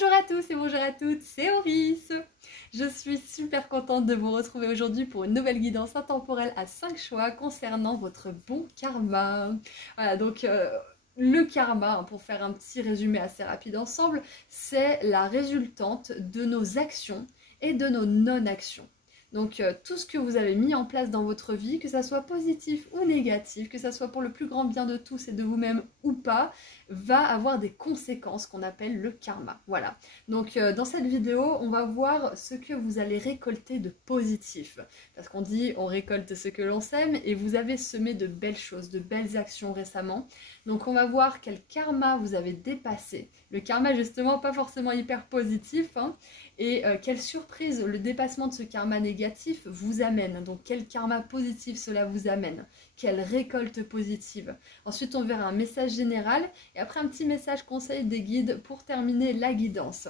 Bonjour à tous et bonjour à toutes, c'est Auris. Je suis super contente de vous retrouver aujourd'hui pour une nouvelle guidance intemporelle à 5 choix concernant votre bon karma. Voilà, donc le karma, pour faire un petit résumé assez rapide ensemble, c'est la résultante de nos actions et de nos non-actions. Donc tout ce que vous avez mis en place dans votre vie, que ça soit positif ou négatif, que ça soit pour le plus grand bien de tous et de vous-même ou pas, va avoir des conséquences qu'on appelle le karma. Voilà. Donc dans cette vidéo, on va voir ce que vous allez récolter de positif. Parce qu'on dit on récolte ce que l'on sème et vous avez semé de belles choses, de belles actions récemment. Donc on va voir quel karma vous avez dépassé. Le karma justement pas forcément hyper positif, hein, et quelle surprise le dépassement de ce karma négatif vous amène. Donc quel karma positif cela vous amène. Quelle récolte positive. Ensuite on verra un message général et après un petit message conseil des guides pour terminer la guidance.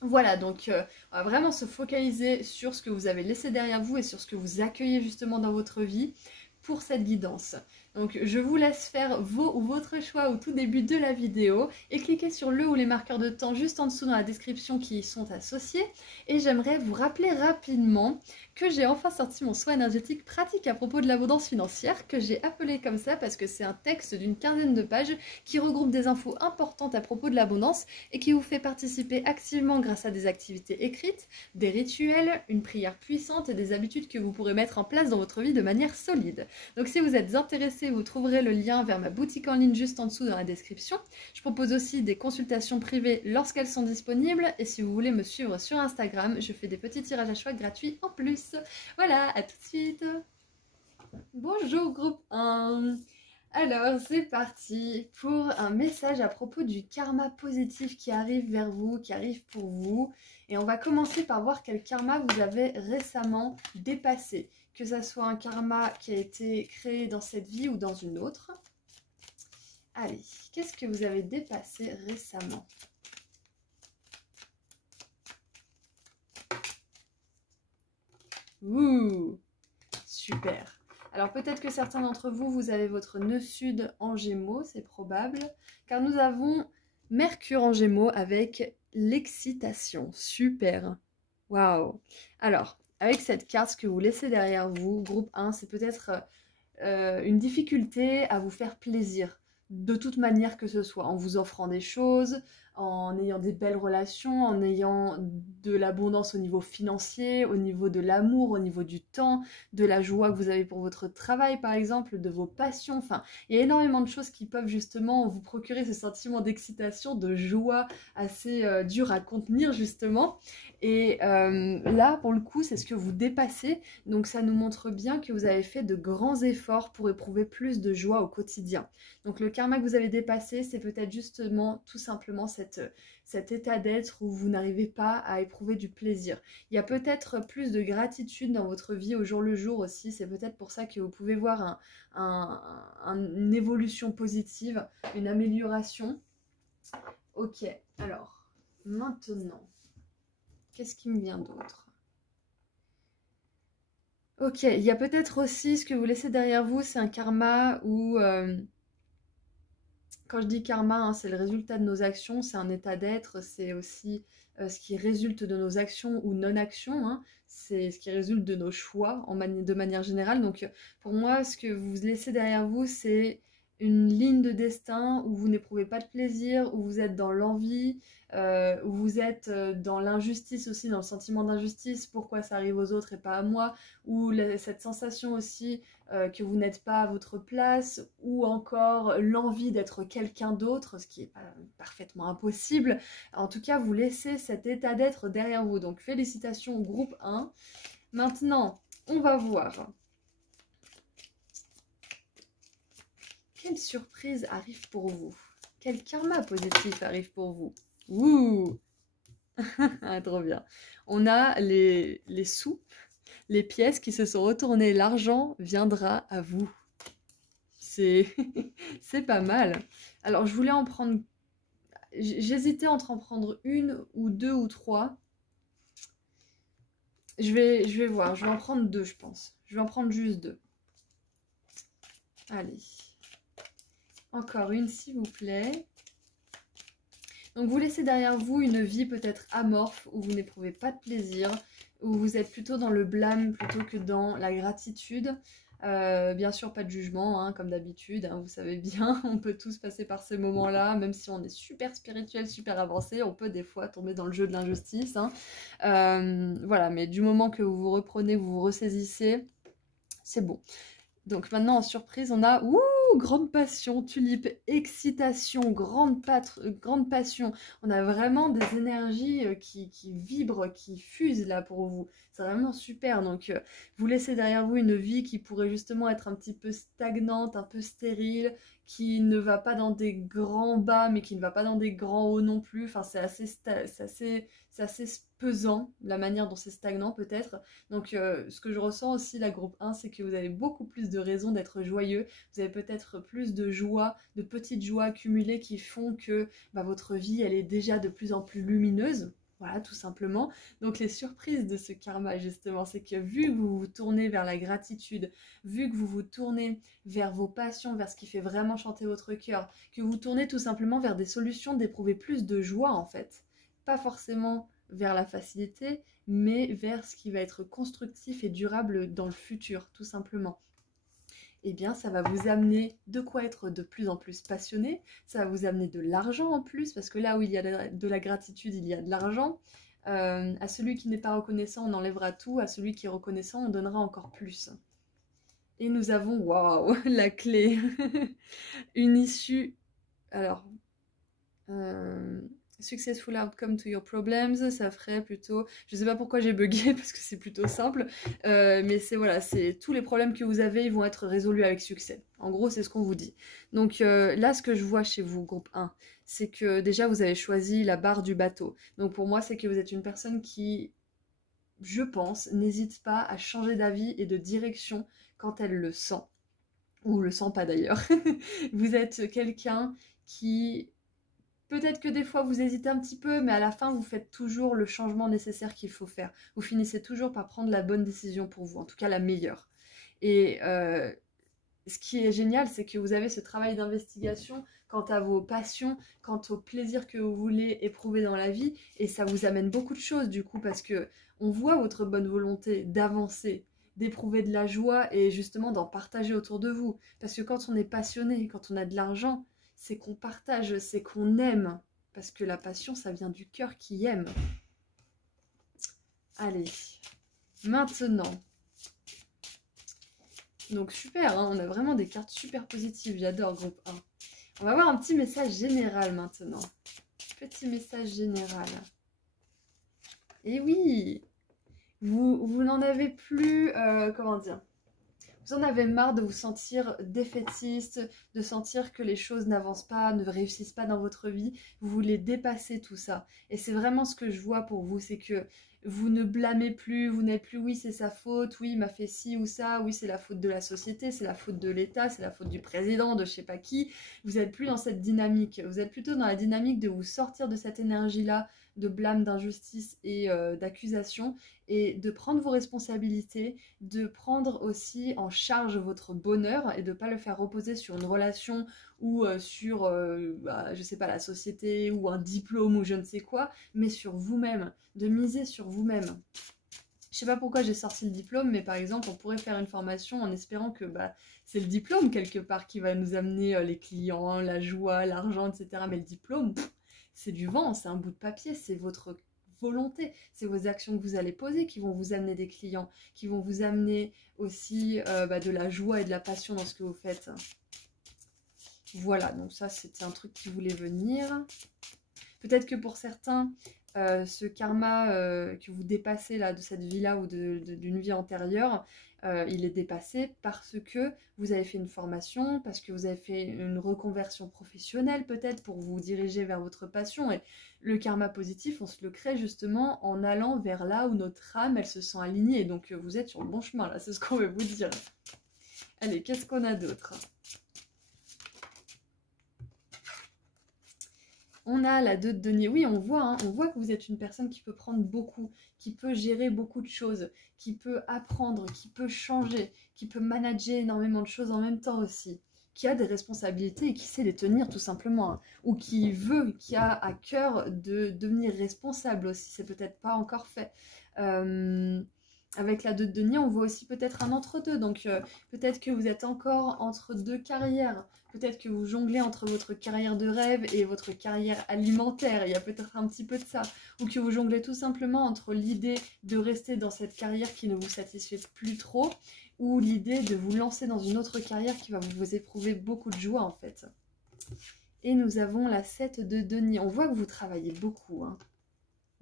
Voilà, donc on va vraiment se focaliser sur ce que vous avez laissé derrière vous et sur ce que vous accueillez justement dans votre vie pour cette guidance. Donc je vous laisse faire vos ou votre choix au tout début de la vidéo et cliquez sur le ou les marqueurs de temps juste en dessous dans la description qui y sont associés. Et j'aimerais vous rappeler rapidement que j'ai enfin sorti mon soin énergétique pratique à propos de l'abondance financière, que j'ai appelé comme ça parce que c'est un texte d'une quinzaine de pages qui regroupe des infos importantes à propos de l'abondance et qui vous fait participer activement grâce à des activités écrites, des rituels, une prière puissante et des habitudes que vous pourrez mettre en place dans votre vie de manière solide. Donc si vous êtes intéressé, vous trouverez le lien vers ma boutique en ligne juste en dessous dans la description. Je propose aussi des consultations privées lorsqu'elles sont disponibles et si vous voulez me suivre sur Instagram, je fais des petits tirages à choix gratuits en plus. Voilà, à tout de suite. Bonjour groupe 1. Alors c'est parti pour un message à propos du karma positif qui arrive vers vous, qui arrive pour vous. Et on va commencer par voir quel karma vous avez récemment dépassé. Que ça soit un karma qui a été créé dans cette vie ou dans une autre. Allez, qu'est-ce que vous avez dépassé récemment ? Ouh, super. Alors peut-être que certains d'entre vous, vous avez votre nœud sud en Gémeaux, c'est probable, car nous avons Mercure en Gémeaux avec l'excitation. Super. Waouh. Alors, avec cette carte, ce que vous laissez derrière vous, groupe 1, c'est peut-être une difficulté à vous faire plaisir. De toute manière que ce soit, en vous offrant des choses, en ayant des belles relations, en ayant de l'abondance au niveau financier, au niveau de l'amour, au niveau du temps, de la joie que vous avez pour votre travail par exemple, de vos passions. Enfin, il y a énormément de choses qui peuvent justement vous procurer ce sentiment d'excitation, de joie assez dur à contenir justement. Et là, pour le coup, c'est ce que vous dépassez. Donc ça nous montre bien que vous avez fait de grands efforts pour éprouver plus de joie au quotidien. Donc le karma que vous avez dépassé, c'est peut-être justement tout simplement cet état d'être où vous n'arrivez pas à éprouver du plaisir. Il y a peut-être plus de gratitude dans votre vie au jour le jour aussi. C'est peut-être pour ça que vous pouvez voir une évolution positive, une amélioration. Ok, alors maintenant, qu'est-ce qui me vient d'autre ? Ok, il y a peut-être aussi ce que vous laissez derrière vous, c'est un karma où... Quand je dis karma, hein, c'est le résultat de nos actions, c'est un état d'être, c'est aussi ce qui résulte de nos actions ou non-actions, hein, c'est ce qui résulte de nos choix de manière générale. Donc pour moi, ce que vous laissez derrière vous, c'est une ligne de destin où vous n'éprouvez pas de plaisir, où vous êtes dans l'envie, où vous êtes dans l'injustice aussi, dans le sentiment d'injustice, pourquoi ça arrive aux autres et pas à moi, ou cette sensation aussi que vous n'êtes pas à votre place, ou encore l'envie d'être quelqu'un d'autre, ce qui est parfaitement impossible. En tout cas, vous laissez cet état d'être derrière vous. Donc félicitations groupe 1. Maintenant, on va voir. Quelle surprise arrive pour vous? Quel karma positif arrive pour vous? Ouh. Trop bien. On a les sous, les pièces qui se sont retournées. L'argent viendra à vous. C'est pas mal. Alors, je voulais en prendre... J'hésitais entre en prendre une ou deux ou trois. Je vais voir. Je vais en prendre deux, je pense. Je vais en prendre juste deux. Allez. Encore une, s'il vous plaît. Donc vous laissez derrière vous une vie peut-être amorphe, où vous n'éprouvez pas de plaisir, où vous êtes plutôt dans le blâme plutôt que dans la gratitude. Bien sûr, pas de jugement, hein, comme d'habitude, hein, vous savez bien, on peut tous passer par ces moments-là, même si on est super spirituel, super avancé, on peut des fois tomber dans le jeu de l'injustice. Hein. Voilà, mais du moment que vous vous reprenez, vous vous ressaisissez, c'est bon. Donc maintenant en surprise, on a grande passion, tulipe, excitation, grande passion. On a vraiment des énergies qui vibrent, qui fusent là pour vous. C'est vraiment super. Donc vous laissez derrière vous une vie qui pourrait justement être un petit peu stagnante, un peu stérile, qui ne va pas dans des grands bas, mais qui ne va pas dans des grands hauts non plus. Enfin, c'est assez pesant, la manière dont c'est stagnant peut-être. Donc ce que je ressens aussi, la groupe 1, c'est que vous avez beaucoup plus de raisons d'être joyeux. Vous avez peut-être plus de joie, de petites joies accumulées qui font que votre vie, elle est déjà de plus en plus lumineuse. Voilà, tout simplement. Donc les surprises de ce karma, justement, c'est que vu que vous vous tournez vers la gratitude, vu que vous vous tournez vers vos passions, vers ce qui fait vraiment chanter votre cœur, que vous tournez tout simplement vers des solutions d'éprouver plus de joie, en fait. Pas forcément vers la facilité, mais vers ce qui va être constructif et durable dans le futur, tout simplement. Eh bien, ça va vous amener de quoi être de plus en plus passionné, ça va vous amener de l'argent en plus, parce que là où il y a de la gratitude, il y a de l'argent. À celui qui n'est pas reconnaissant, on enlèvera tout, à celui qui est reconnaissant, on donnera encore plus. Et nous avons, waouh, la clé, une issue, alors... successful outcome to your problems, ça ferait plutôt, je sais pas pourquoi j'ai bugué parce que c'est plutôt simple, mais c'est voilà, c'est tous les problèmes que vous avez, ils vont être résolus avec succès. En gros, c'est ce qu'on vous dit. Donc là, ce que je vois chez vous, groupe 1, c'est que déjà vous avez choisi la barre du bateau. Donc pour moi, c'est que vous êtes une personne qui, je pense, n'hésite pas à changer d'avis et de direction quand elle le sent. Ou le sent pas d'ailleurs. Vous êtes quelqu'un qui... Peut-être que des fois vous hésitez un petit peu, mais à la fin vous faites toujours le changement nécessaire qu'il faut faire. Vous finissez toujours par prendre la bonne décision pour vous, en tout cas la meilleure. Et ce qui est génial, c'est que vous avez ce travail d'investigation quant à vos passions, quant au plaisir que vous voulez éprouver dans la vie, et ça vous amène beaucoup de choses du coup, parce que on voit votre bonne volonté d'avancer, d'éprouver de la joie et justement d'en partager autour de vous. Parce que quand on est passionné, quand on a de l'argent, c'est qu'on partage, c'est qu'on aime. Parce que la passion, ça vient du cœur qui aime. Allez, maintenant. Donc super, hein, on a vraiment des cartes super positives, j'adore groupe 1. On va voir un petit message général maintenant. Petit message général. Et oui, vous n'en avez plus, comment dire, vous en avez marre de vous sentir défaitiste, de sentir que les choses n'avancent pas, ne réussissent pas dans votre vie. Vous voulez dépasser tout ça. Et c'est vraiment ce que je vois pour vous, c'est que vous ne blâmez plus, vous n'êtes plus, oui c'est sa faute, oui il m'a fait ci ou ça, oui c'est la faute de la société, c'est la faute de l'État, c'est la faute du président, de je sais pas qui. Vous n'êtes plus dans cette dynamique, vous êtes plutôt dans la dynamique de vous sortir de cette énergie-là, de blâme, d'injustice et d'accusation, et de prendre vos responsabilités, de prendre aussi en charge votre bonheur et de ne pas le faire reposer sur une relation ou sur, je sais pas, la société ou un diplôme ou je ne sais quoi, mais sur vous-même, de miser sur vous-même. Je sais pas pourquoi j'ai sorti le diplôme, mais par exemple, on pourrait faire une formation en espérant que c'est le diplôme quelque part qui va nous amener les clients, la joie, l'argent, etc. Mais le diplôme, c'est du vent, c'est un bout de papier, c'est votre volonté, c'est vos actions que vous allez poser qui vont vous amener des clients, qui vont vous amener aussi de la joie et de la passion dans ce que vous faites. Voilà, donc ça c'était un truc qui voulait venir. Peut-être que pour certains, ce karma que vous dépassez là, de cette vie-là ou d'une vie antérieure, il est dépassé parce que vous avez fait une formation, parce que vous avez fait une reconversion professionnelle peut-être pour vous diriger vers votre passion. Et le karma positif, on se le crée justement en allant vers là où notre âme, elle se sent alignée. Donc vous êtes sur le bon chemin là, c'est ce qu'on veut vous dire. Allez, qu'est-ce qu'on a d'autre ? On a la 2 de denier. Oui, on voit que vous êtes une personne qui peut prendre beaucoup, qui peut gérer beaucoup de choses, qui peut apprendre, qui peut changer, qui peut manager énormément de choses en même temps aussi, qui a des responsabilités et qui sait les tenir tout simplement, hein, ou qui veut, qui a à cœur de devenir responsable aussi, c'est peut-être pas encore fait. Avec la 2 de denier, on voit aussi peut-être un entre-deux, donc peut-être que vous êtes encore entre deux carrières, peut-être que vous jonglez entre votre carrière de rêve et votre carrière alimentaire, il y a peut-être un petit peu de ça, ou que vous jonglez tout simplement entre l'idée de rester dans cette carrière qui ne vous satisfait plus trop, ou l'idée de vous lancer dans une autre carrière qui va vous éprouver beaucoup de joie en fait. Et nous avons la 7 de denier, on voit que vous travaillez beaucoup, hein.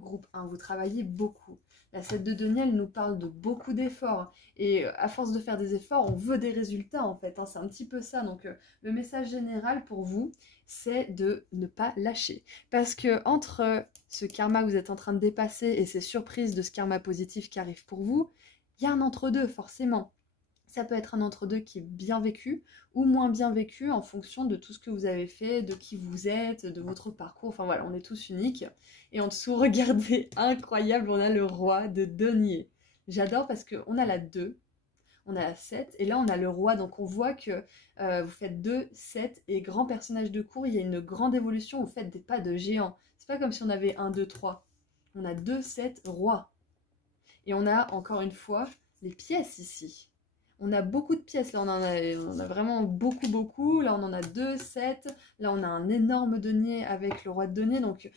Groupe 1, vous travaillez beaucoup. La 7 de denier, elle nous parle de beaucoup d'efforts. Et à force de faire des efforts, on veut des résultats en fait, hein. C'est un petit peu ça. Donc le message général pour vous, c'est de ne pas lâcher. Parce que entre ce karma que vous êtes en train de dépasser et ces surprises de ce karma positif qui arrive pour vous, il y a un entre-deux forcément. Ça peut être un entre-deux qui est bien vécu ou moins bien vécu en fonction de tout ce que vous avez fait, de qui vous êtes, de votre parcours. Enfin voilà, on est tous uniques. Et en dessous, regardez, incroyable, on a le roi de denier. J'adore parce qu'on a la 2, on a la 7, et là on a le roi. Donc on voit que vous faites 2, 7, et grand personnage de cour, il y a une grande évolution, vous faites des pas de géant. C'est pas comme si on avait 1, 2, 3. On a 2, 7, roi. Et on a, encore une fois, les pièces ici. On a beaucoup de pièces, là on a vraiment beaucoup, là on en a 2, 7, là on a un énorme denier avec le roi de denier, donc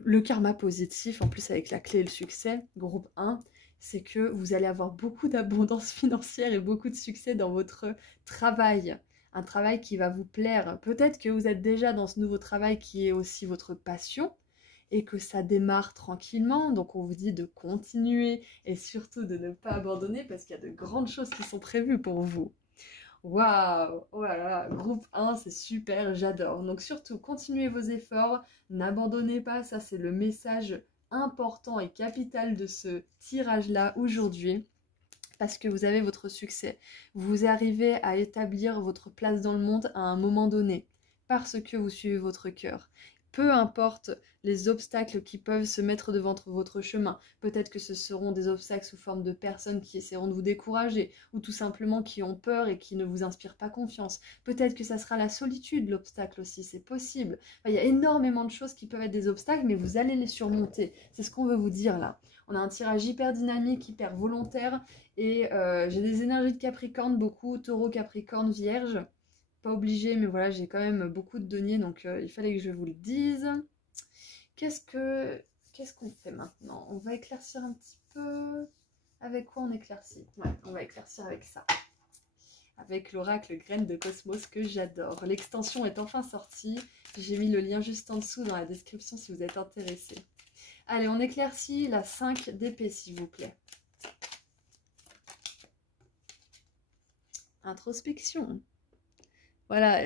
le karma positif, en plus avec la clé et le succès, groupe 1, c'est que vous allez avoir beaucoup d'abondance financière et beaucoup de succès dans votre travail, un travail qui va vous plaire. Peut-être que vous êtes déjà dans ce nouveau travail qui est aussi votre passion, et que ça démarre tranquillement, donc on vous dit de continuer et surtout de ne pas abandonner parce qu'il y a de grandes choses qui sont prévues pour vous. Waouh, oh là là, groupe 1, c'est super, j'adore. Donc surtout, continuez vos efforts, n'abandonnez pas, ça c'est le message important et capital de ce tirage-là aujourd'hui. Parce que vous avez votre succès. Vous arrivez à établir votre place dans le monde à un moment donné, parce que vous suivez votre cœur. Peu importe les obstacles qui peuvent se mettre devant votre chemin. Peut-être que ce seront des obstacles sous forme de personnes qui essaieront de vous décourager, ou tout simplement qui ont peur et qui ne vous inspirent pas confiance. Peut-être que ça sera la solitude, l'obstacle aussi, c'est possible. Enfin, il y a énormément de choses qui peuvent être des obstacles, mais vous allez les surmonter. C'est ce qu'on veut vous dire là. On a un tirage hyper dynamique, hyper volontaire, et j'ai des énergies de Capricorne, beaucoup, Taureau, Capricorne, Vierge. Pas obligé, mais voilà, j'ai quand même beaucoup de deniers, donc il fallait que je vous le dise. Qu'est-ce qu'on fait maintenant? On va éclaircir un petit peu. Avec quoi on éclaircit? Ouais, on va éclaircir avec ça. Avec l'oracle Graine de Cosmos que j'adore. L'extension est enfin sortie. J'ai mis le lien juste en dessous dans la description si vous êtes intéressé. Allez, on éclaircit la 5 d'épée, s'il vous plaît. Introspection. Voilà,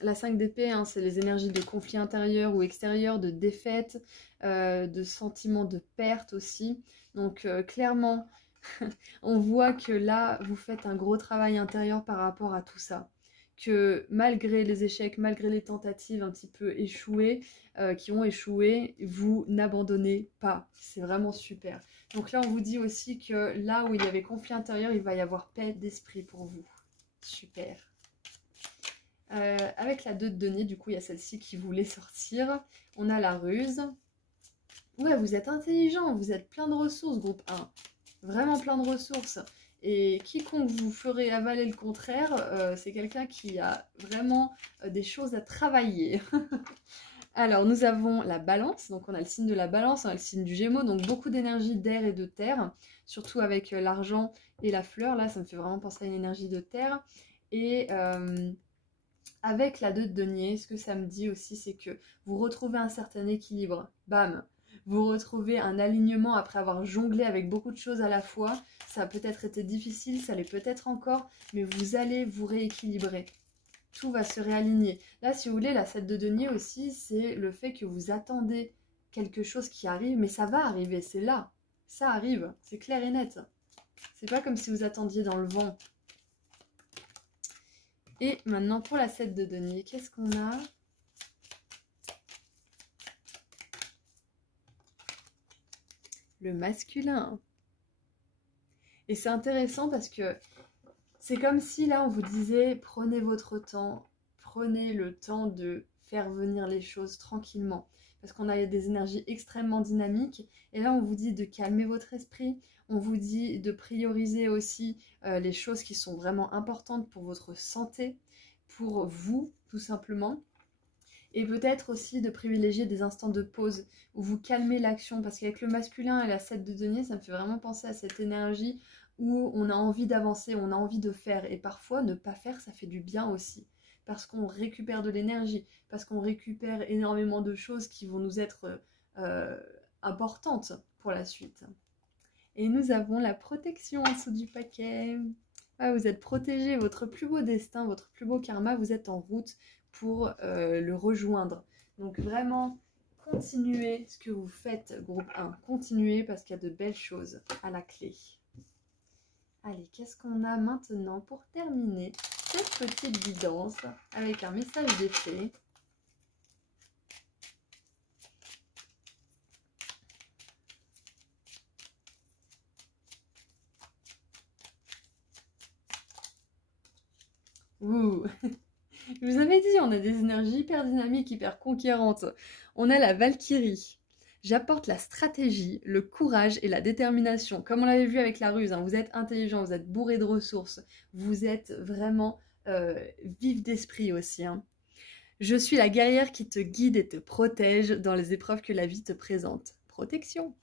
la 5 d'épée, hein, c'est les énergies de conflit intérieur ou extérieur, de défaite, de sentiments de perte aussi. Donc clairement, on voit que là, vous faites un gros travail intérieur par rapport à tout ça. Que malgré les échecs, malgré les tentatives un petit peu échouées, qui ont échoué, vous n'abandonnez pas. C'est vraiment super. Donc là, on vous dit aussi que là où il y avait conflit intérieur, il va y avoir paix d'esprit pour vous. Super. Avec la 2 de denier, du coup, il y a celle-ci qui voulait sortir. On a la ruse. Ouais, vous êtes intelligent, vous êtes plein de ressources, groupe 1. Vraiment plein de ressources. Et quiconque vous ferait avaler le contraire, c'est quelqu'un qui a vraiment des choses à travailler. Alors, nous avons la balance. Donc, on a le signe de la balance, on a le signe du Gémeaux. Donc, beaucoup d'énergie d'air et de terre. Surtout avec l'argent et la fleur. Là, ça me fait vraiment penser à une énergie de terre. Et avec la 2 de denier, ce que ça me dit aussi, c'est que vous retrouvez un certain équilibre. Bam! Vous retrouvez un alignement après avoir jonglé avec beaucoup de choses à la fois. Ça a peut-être été difficile, ça l'est peut-être encore, mais vous allez vous rééquilibrer. Tout va se réaligner. Là, si vous voulez, la 7 de denier aussi, c'est le fait que vous attendez quelque chose qui arrive, mais ça va arriver, c'est là. Ça arrive, c'est clair et net. C'est pas comme si vous attendiez dans le vent. Et maintenant, pour la 7 de denier, qu'est-ce qu'on a? Le masculin. Et c'est intéressant parce que C'est comme si là on vous disait prenez votre temps, prenez le temps de faire venir les choses tranquillement. Parce qu'on a des énergies extrêmement dynamiques. Et là on vous dit de calmer votre esprit. On vous dit de prioriser aussi les choses qui sont vraiment importantes pour votre santé, pour vous tout simplement. Et peut-être aussi de privilégier des instants de pause où vous calmez l'action. Parce qu'avec le masculin et la 7 de denier, ça me fait vraiment penser à cette énergie où on a envie d'avancer, on a envie de faire. Et parfois, ne pas faire, ça fait du bien aussi. Parce qu'on récupère de l'énergie, parce qu'on récupère énormément de choses qui vont nous être importantes pour la suite. Et nous avons la protection en dessous du paquet. Ah, vous êtes protégé, votre plus beau destin, votre plus beau karma, vous êtes en route pour le rejoindre. Donc vraiment, continuez ce que vous faites, groupe 1. Continuez parce qu'il y a de belles choses à la clé. Allez, qu'est-ce qu'on a maintenant pour terminer cette petite guidance avec un message des fées? Ouh. Je vous avais dit, on a des énergies hyper dynamiques, hyper conquérantes. On a la Valkyrie. J'apporte la stratégie, le courage et la détermination. Comme on l'avait vu avec la ruse, hein, vous êtes intelligent, vous êtes bourré de ressources. Vous êtes vraiment vif d'esprit aussi. Hein. Je suis la guerrière qui te guide et te protège dans les épreuves que la vie te présente. Protection.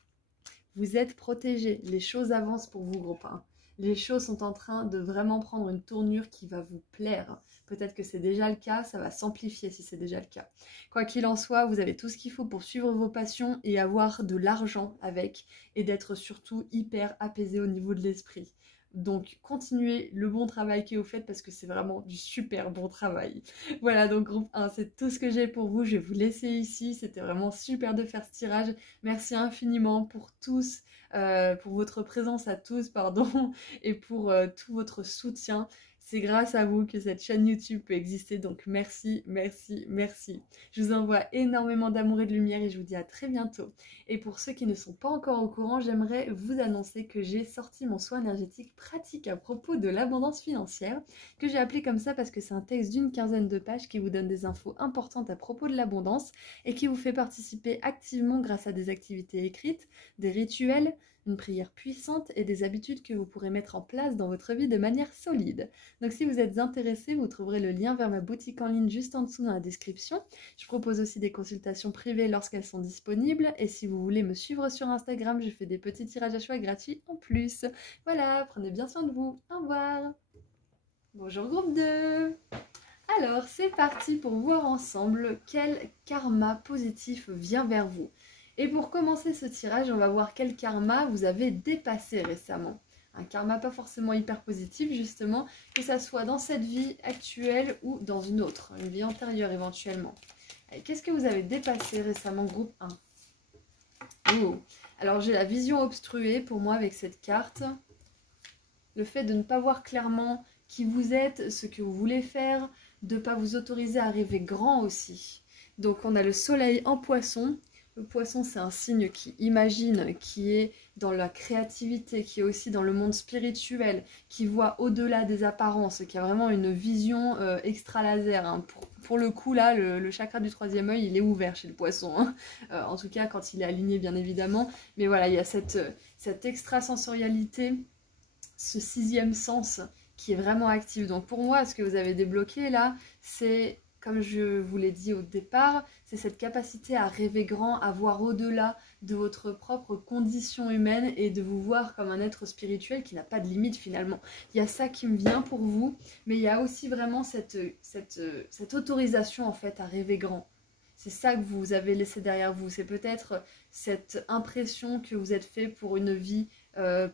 Vous êtes protégé. Les choses avancent pour vous, groupe 1. Les choses sont en train de vraiment prendre une tournure qui va vous plaire. Peut-être que c'est déjà le cas, ça va s'amplifier si c'est déjà le cas. Quoi qu'il en soit, vous avez tout ce qu'il faut pour suivre vos passions et avoir de l'argent avec, et d'être surtout hyper apaisé au niveau de l'esprit. Donc continuez le bon travail que vous faites parce que c'est vraiment du super bon travail. Voilà, donc groupe 1, c'est tout ce que j'ai pour vous. Je vais vous laisser ici. C'était vraiment super de faire ce tirage. Merci infiniment pour tous, pour votre présence à tous, pardon, et pour tout votre soutien. C'est grâce à vous que cette chaîne YouTube peut exister, donc merci, merci, merci. Je vous envoie énormément d'amour et de lumière et je vous dis à très bientôt. Et pour ceux qui ne sont pas encore au courant, j'aimerais vous annoncer que j'ai sorti mon soin énergétique pratique à propos de l'abondance financière, que j'ai appelé comme ça parce que c'est un texte d'une quinzaine de pages qui vous donne des infos importantes à propos de l'abondance et qui vous fait participer activement grâce à des activités écrites, des rituels, une prière puissante et des habitudes que vous pourrez mettre en place dans votre vie de manière solide. Donc si vous êtes intéressé, vous trouverez le lien vers ma boutique en ligne juste en dessous dans la description. Je propose aussi des consultations privées lorsqu'elles sont disponibles. Et si vous voulez me suivre sur Instagram, je fais des petits tirages à choix gratuits en plus. Voilà, prenez bien soin de vous. Au revoir. Bonjour groupe 2. Alors, c'est parti pour voir ensemble quel karma positif vient vers vous. Et pour commencer ce tirage, on va voir quel karma vous avez dépassé récemment. Un karma pas forcément hyper positif justement, que ça soit dans cette vie actuelle ou dans une autre, une vie antérieure éventuellement. Qu'est-ce que vous avez dépassé récemment, groupe 1? Oh. Alors j'ai la vision obstruée pour moi avec cette carte. Le fait de ne pas voir clairement qui vous êtes, ce que vous voulez faire, de ne pas vous autoriser à rêver grand aussi. Donc on a le soleil en poisson. Le poisson, c'est un signe qui imagine, qui est dans la créativité, qui est aussi dans le monde spirituel, qui voit au-delà des apparences, qui a vraiment une vision extra laser. Hein. Pour le coup, là, le chakra du troisième œil, il est ouvert chez le poisson. Hein. En tout cas, quand il est aligné, bien évidemment. Mais voilà, il y a cette extrasensorialité, ce sixième sens qui est vraiment actif. Donc pour moi, ce que vous avez débloqué là, c'est, comme je vous l'ai dit au départ, c'est cette capacité à rêver grand, à voir au-delà de votre propre condition humaine et de vous voir comme un être spirituel qui n'a pas de limite finalement. Il y a ça qui me vient pour vous, mais il y a aussi vraiment cette autorisation en fait à rêver grand. C'est ça que vous avez laissé derrière vous. C'est peut-être cette impression que vous êtes fait pour une vie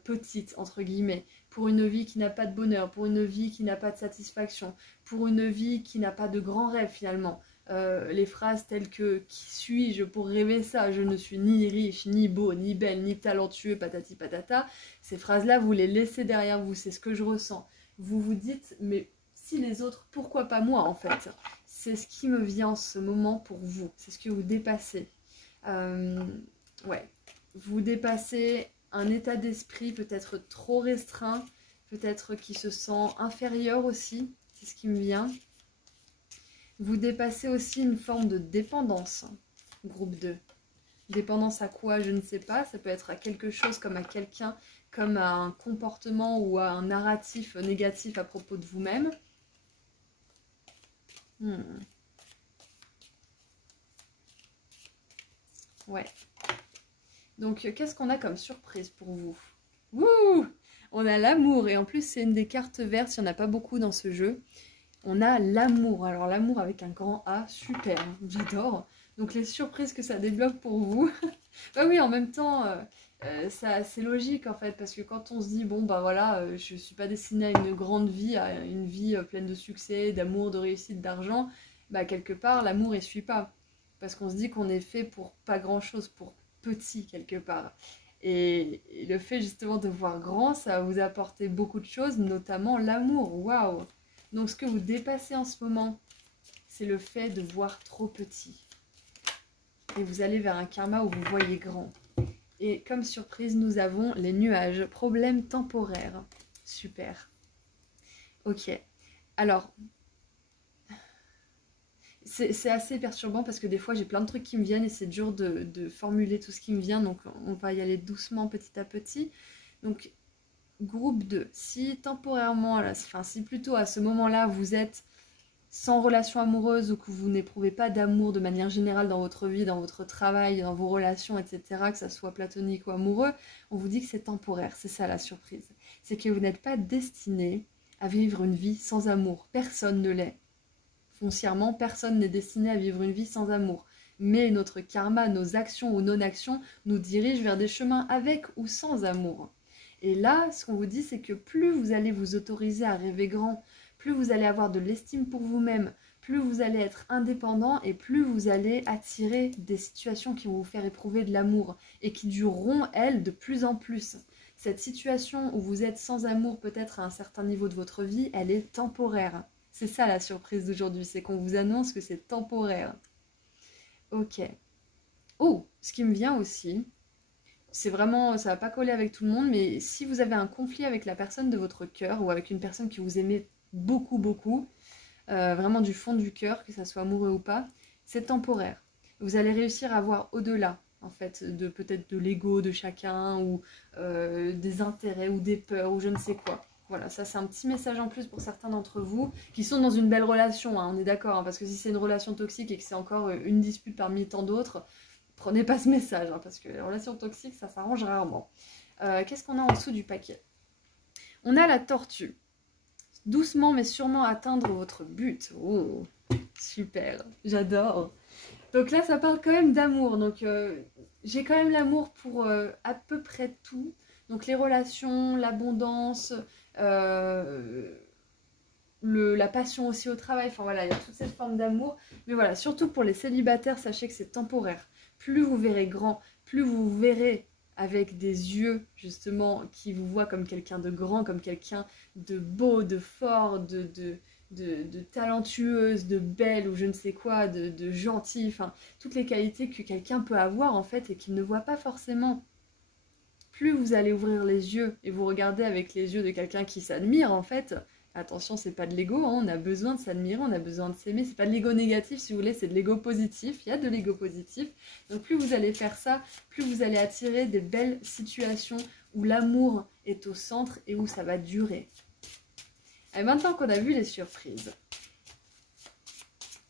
petite, entre guillemets, pour une vie qui n'a pas de bonheur, pour une vie qui n'a pas de satisfaction, pour une vie qui n'a pas de grands rêves finalement. Les phrases telles que « Qui suis-je pour rêver ça? Je ne suis ni riche, ni beau, ni belle, ni talentueux, patati patata », ces phrases-là, vous les laissez derrière vous, c'est ce que je ressens. Vous vous dites « Mais si les autres, pourquoi pas moi en fait ?» C'est ce qui me vient en ce moment pour vous, c'est ce que vous dépassez. Ouais, vous dépassez un état d'esprit peut-être trop restreint, peut-être qui se sent inférieur aussi, c'est ce qui me vient. Vous dépassez aussi une forme de dépendance, groupe 2. Dépendance à quoi, je ne sais pas, ça peut être à quelque chose comme à quelqu'un, comme à un comportement ou à un narratif négatif à propos de vous-même. Ouais. Donc, qu'est-ce qu'on a comme surprise pour vous? Wouh! On a l'amour, et en plus, c'est une des cartes vertes, il n'y en a pas beaucoup dans ce jeu. On a l'amour, alors l'amour avec un grand A, super, hein, j'adore. Donc, les surprises que ça débloque pour vous. Bah oui, en même temps, c'est logique en fait, parce que quand on se dit, bon, bah voilà, je suis pas destinée à une grande vie, à une vie pleine de succès, d'amour, de réussite, d'argent, bah quelque part, l'amour, il suit pas. Parce qu'on se dit qu'on est fait pour pas grand-chose, pour petit quelque part. Et le fait justement de voir grand, ça va vous apporter beaucoup de choses, notamment l'amour. Waouh! Donc ce que vous dépassez en ce moment, c'est le fait de voir trop petit. Et vous allez vers un karma où vous voyez grand. Et comme surprise, nous avons les nuages. Problème temporaire. Super. Ok. Alors, c'est assez perturbant parce que des fois, j'ai plein de trucs qui me viennent et c'est dur de formuler tout ce qui me vient. Donc, on va y aller doucement, petit à petit. Donc, groupe 2. Si temporairement, enfin, si plutôt à ce moment-là, vous êtes sans relation amoureuse ou que vous n'éprouvez pas d'amour de manière générale dans votre vie, dans votre travail, dans vos relations, etc., que ça soit platonique ou amoureux, on vous dit que c'est temporaire, c'est ça la surprise. C'est que vous n'êtes pas destiné à vivre une vie sans amour. Personne ne l'est. Foncièrement, personne n'est destiné à vivre une vie sans amour. Mais notre karma, nos actions ou non-actions nous dirigent vers des chemins avec ou sans amour. Et là, ce qu'on vous dit, c'est que plus vous allez vous autoriser à rêver grand, plus vous allez avoir de l'estime pour vous-même, plus vous allez être indépendant et plus vous allez attirer des situations qui vont vous faire éprouver de l'amour et qui dureront, elles, de plus en plus. Cette situation où vous êtes sans amour peut-être à un certain niveau de votre vie, elle est temporaire. C'est ça la surprise d'aujourd'hui, c'est qu'on vous annonce que c'est temporaire. Ok. Oh, ce qui me vient aussi, c'est vraiment, ça va pas coller avec tout le monde, mais si vous avez un conflit avec la personne de votre cœur ou avec une personne que vous aimez beaucoup, beaucoup, vraiment du fond du cœur, que ça soit amoureux ou pas, c'est temporaire. Vous allez réussir à voir au-delà, en fait, de peut-être de l'ego de chacun ou des intérêts ou des peurs ou je ne sais quoi. Voilà, ça c'est un petit message en plus pour certains d'entre vous qui sont dans une belle relation, hein, on est d'accord, hein, parce que si c'est une relation toxique et que c'est encore une dispute parmi tant d'autres, prenez pas ce message, hein, parce que les relations toxiques, ça s'arrange rarement. Qu'est-ce qu'on a en dessous du paquet? On a la tortue. Doucement mais sûrement atteindre votre but. Oh, super, j'adore. Donc là, ça parle quand même d'amour. Donc j'ai quand même l'amour pour à peu près tout. Donc les relations, l'abondance, la passion aussi au travail. Enfin voilà, il y a toute cette forme d'amour. Mais voilà, surtout pour les célibataires, sachez que c'est temporaire. Plus vous verrez grand, plus vous verrez avec des yeux justement qui vous voient comme quelqu'un de grand, comme quelqu'un de beau, de fort, de talentueuse, de belle ou je ne sais quoi, de gentil, enfin toutes les qualités que quelqu'un peut avoir en fait et qu'il ne voit pas forcément. Plus vous allez ouvrir les yeux et vous regarder avec les yeux de quelqu'un qui s'admire en fait, attention, c'est pas de l'ego, hein, on a besoin de s'admirer, on a besoin de s'aimer, c'est pas de l'ego négatif si vous voulez, c'est de l'ego positif, il y a de l'ego positif. Donc plus vous allez faire ça, plus vous allez attirer des belles situations où l'amour est au centre et où ça va durer. Et maintenant qu'on a vu les surprises,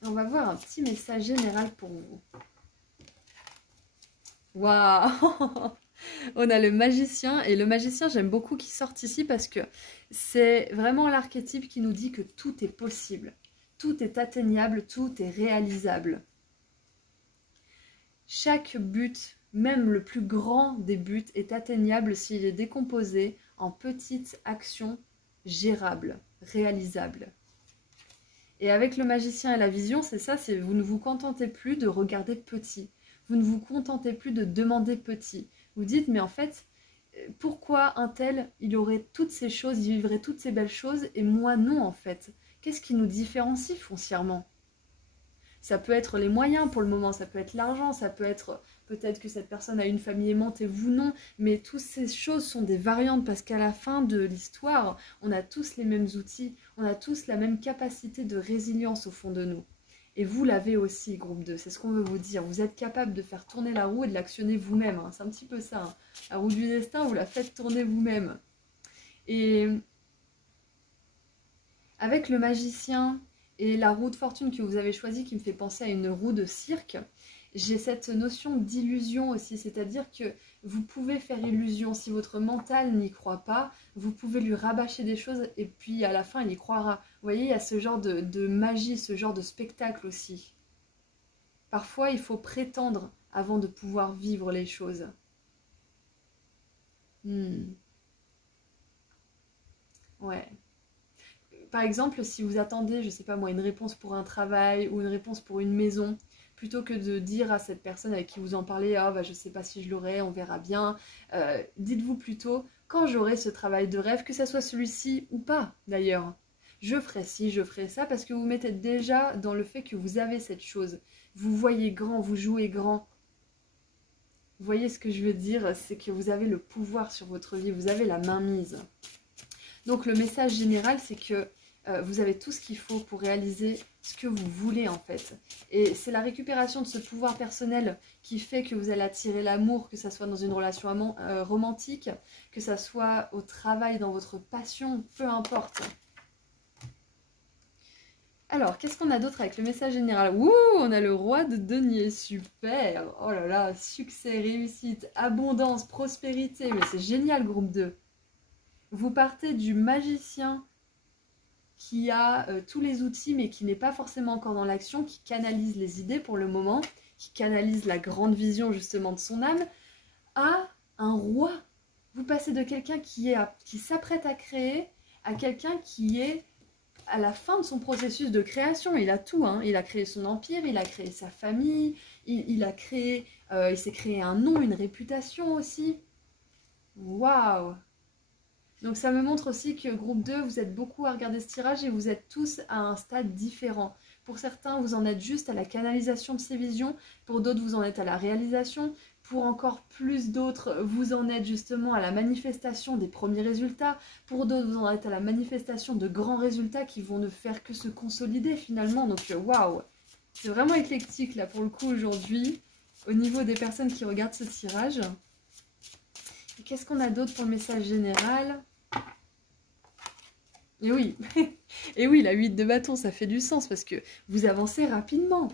on va voir un petit message général pour vous. Waouh! On a le magicien, et le magicien j'aime beaucoup qu'il sorte ici parce que c'est vraiment l'archétype qui nous dit que tout est possible, tout est atteignable, tout est réalisable. Chaque but, même le plus grand des buts, est atteignable s'il est décomposé en petites actions gérables, réalisables. Et avec le magicien et la vision, c'est ça, c'est vous ne vous contentez plus de regarder petit, vous ne vous contentez plus de demander petit. Vous dites, mais en fait, pourquoi un tel, il aurait toutes ces choses, il vivrait toutes ces belles choses, et moi non en fait? Qu'est-ce qui nous différencie foncièrement? Ça peut être les moyens pour le moment, ça peut être l'argent, ça peut être peut-être que cette personne a une famille aimante et vous non, mais toutes ces choses sont des variantes parce qu'à la fin de l'histoire, on a tous les mêmes outils, on a tous la même capacité de résilience au fond de nous. Et vous l'avez aussi, groupe 2, c'est ce qu'on veut vous dire. Vous êtes capable de faire tourner la roue et de l'actionner vous-même. Hein. C'est un petit peu ça. Hein. La roue du destin, vous la faites tourner vous-même. Et avec le magicien et la roue de fortune que vous avez choisie, qui me fait penser à une roue de cirque, j'ai cette notion d'illusion aussi, c'est-à-dire que vous pouvez faire illusion. Si votre mental n'y croit pas, vous pouvez lui rabâcher des choses et puis à la fin, il y croira. Vous voyez, il y a ce genre de magie, ce genre de spectacle aussi. Parfois, il faut prétendre avant de pouvoir vivre les choses. Ouais. Par exemple, si vous attendez, je sais pas moi, une réponse pour un travail ou une réponse pour une maison, plutôt que de dire à cette personne avec qui vous en parlez, ah bah je sais pas si je l'aurai, on verra bien, dites-vous plutôt, quand j'aurai ce travail de rêve, que ça soit celui-ci ou pas d'ailleurs, je ferai ci, je ferai ça, parce que vous mettez déjà dans le fait que vous avez cette chose. Vous voyez grand, vous jouez grand. Vous voyez ce que je veux dire, c'est que vous avez le pouvoir sur votre vie, vous avez la mainmise. Donc le message général, c'est que vous avez tout ce qu'il faut pour réaliser ce que vous voulez en fait. Et c'est la récupération de ce pouvoir personnel qui fait que vous allez attirer l'amour, que ça soit dans une relation romantique, que ça soit au travail, dans votre passion, peu importe. Alors, qu'est-ce qu'on a d'autre avec le message général? Ouh, on a le roi de denier, super. Oh là là, succès, réussite, abondance, prospérité. Mais c'est génial, groupe 2. Vous partez du magicien qui a tous les outils mais qui n'est pas forcément encore dans l'action, qui canalise les idées pour le moment, qui canalise la grande vision justement de son âme, à un roi. Vous passez de quelqu'un qui s'apprête à créer à quelqu'un qui est à la fin de son processus de création. Il a tout, hein. Il a créé son empire, il a créé sa famille, il s'est créé un nom, une réputation aussi. Waouh! Donc ça me montre aussi que groupe 2, vous êtes beaucoup à regarder ce tirage et vous êtes tous à un stade différent. Pour certains, vous en êtes juste à la canalisation de ces visions. Pour d'autres, vous en êtes à la réalisation. Pour encore plus d'autres, vous en êtes justement à la manifestation des premiers résultats. Pour d'autres, vous en êtes à la manifestation de grands résultats qui vont ne faire que se consolider finalement. Donc waouh, c'est vraiment éclectique là pour le coup aujourd'hui au niveau des personnes qui regardent ce tirage. Qu'est-ce qu'on a d'autre pour le message général ? Et oui, et oui, la 8 de bâton, ça fait du sens parce que vous avancez rapidement.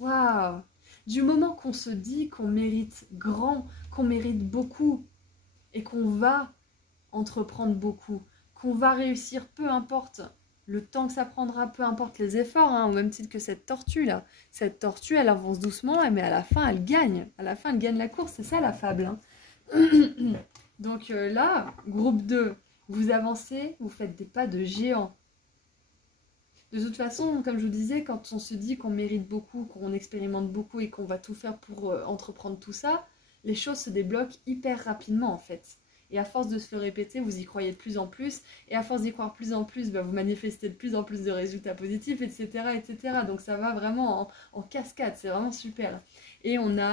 Waouh! Du moment qu'on se dit qu'on mérite grand, qu'on mérite beaucoup et qu'on va entreprendre beaucoup, qu'on va réussir, peu importe le temps que ça prendra, peu importe les efforts, hein, au même titre que cette tortue là. Cette tortue, elle avance doucement, mais à la fin, elle gagne. À la fin, elle gagne la course, c'est ça la fable. Hein. Donc là, groupe 2. Vous avancez, vous faites des pas de géant. De toute façon, comme je vous disais, quand on se dit qu'on mérite beaucoup, qu'on expérimente beaucoup et qu'on va tout faire pour entreprendre tout ça, les choses se débloquent hyper rapidement en fait. Et à force de se le répéter, vous y croyez de plus en plus. Et à force d'y croire de plus en plus, vous manifestez de plus en plus de résultats positifs, etc. etc. Donc ça va vraiment en cascade, c'est vraiment super. Et on a,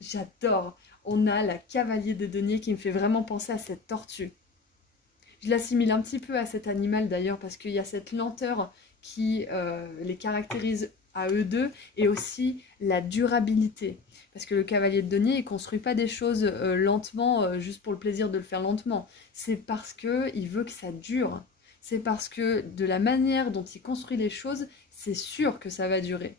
j'adore, on a la cavalier de denier qui me fait vraiment penser à cette tortue. Je l'assimile un petit peu à cet animal d'ailleurs parce qu'il y a cette lenteur qui les caractérise à eux deux et aussi la durabilité. Parce que le cavalier de denier, il ne construit pas des choses lentement juste pour le plaisir de le faire lentement. C'est parce qu'il veut que ça dure. C'est parce que de la manière dont il construit les choses, c'est sûr que ça va durer.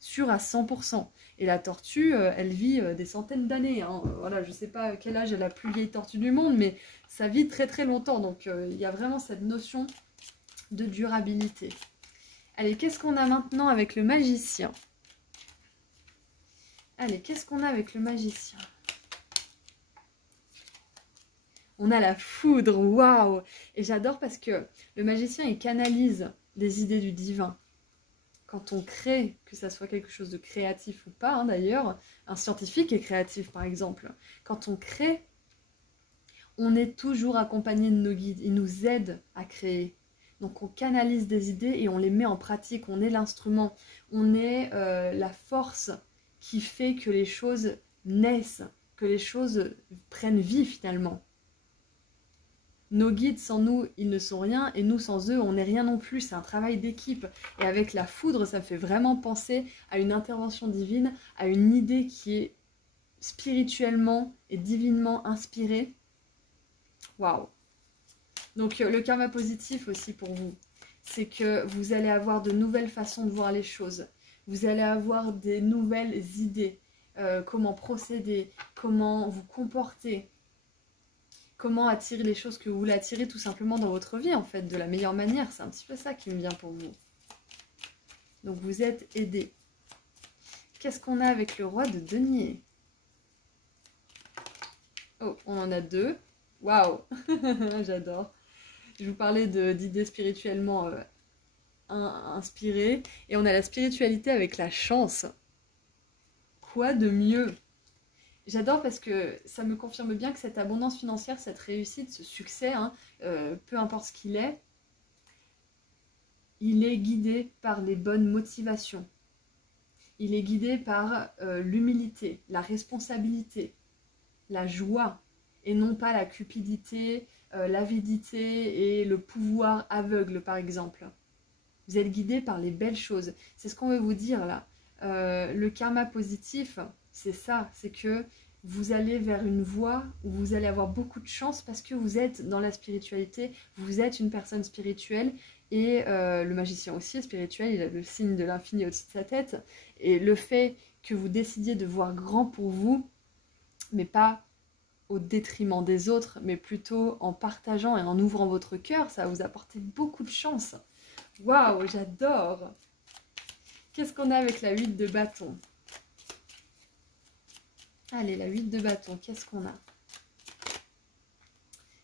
Sûr à 100%. Et la tortue, elle vit des centaines d'années. Hein. Voilà, je ne sais pas quel âge est la plus vieille tortue du monde, mais ça vit très très longtemps. Donc il y a vraiment cette notion de durabilité. Allez, qu'est-ce qu'on a maintenant avec le magicien? Allez, qu'est-ce qu'on a avec le magicien? On a la foudre, waouh! Et j'adore parce que le magicien, il canalise les idées du divin. Quand on crée, que ça soit quelque chose de créatif ou pas, hein, d'ailleurs, un scientifique est créatif par exemple. Quand on crée, on est toujours accompagné de nos guides, ils nous aident à créer. Donc on canalise des idées et on les met en pratique, on est l'instrument, on est la force qui fait que les choses naissent, que les choses prennent vie finalement. Nos guides, sans nous, ils ne sont rien, et nous, sans eux, on n'est rien non plus. C'est un travail d'équipe. Et avec la foudre, ça me fait vraiment penser à une intervention divine, à une idée qui est spirituellement et divinement inspirée. Waouh! Donc le karma positif aussi pour vous, c'est que vous allez avoir de nouvelles façons de voir les choses. Vous allez avoir des nouvelles idées. Comment procéder, comment vous comporter. Comment attirer les choses que vous voulez attirer tout simplement dans votre vie, en fait, de la meilleure manière. C'est un petit peu ça qui me vient pour vous. Donc vous êtes aidé. Qu'est-ce qu'on a avec le roi de denier? Oh, on en a deux. Waouh. J'adore. Je vous parlais d'idées spirituellement inspirées. Et on a la spiritualité avec la chance. Quoi de mieux? J'adore parce que ça me confirme bien que cette abondance financière, cette réussite, ce succès, hein, peu importe ce qu'il est, il est guidé par les bonnes motivations. Il est guidé par l'humilité, la responsabilité, la joie, et non pas la cupidité, l'avidité et le pouvoir aveugle, par exemple. Vous êtes guidé par les belles choses. C'est ce qu'on veut vous dire là. Le karma positif, c'est ça, c'est que vous allez vers une voie où vous allez avoir beaucoup de chance parce que vous êtes dans la spiritualité, vous êtes une personne spirituelle et le magicien aussi est spirituel, il a le signe de l'infini au-dessus de sa tête. Et le fait que vous décidiez de voir grand pour vous, mais pas au détriment des autres, mais plutôt en partageant et en ouvrant votre cœur, ça va vous apporter beaucoup de chance. Waouh, j'adore! Qu'est-ce qu'on a avec la 8 de bâton? Allez, la 8 de bâton, qu'est-ce qu'on a?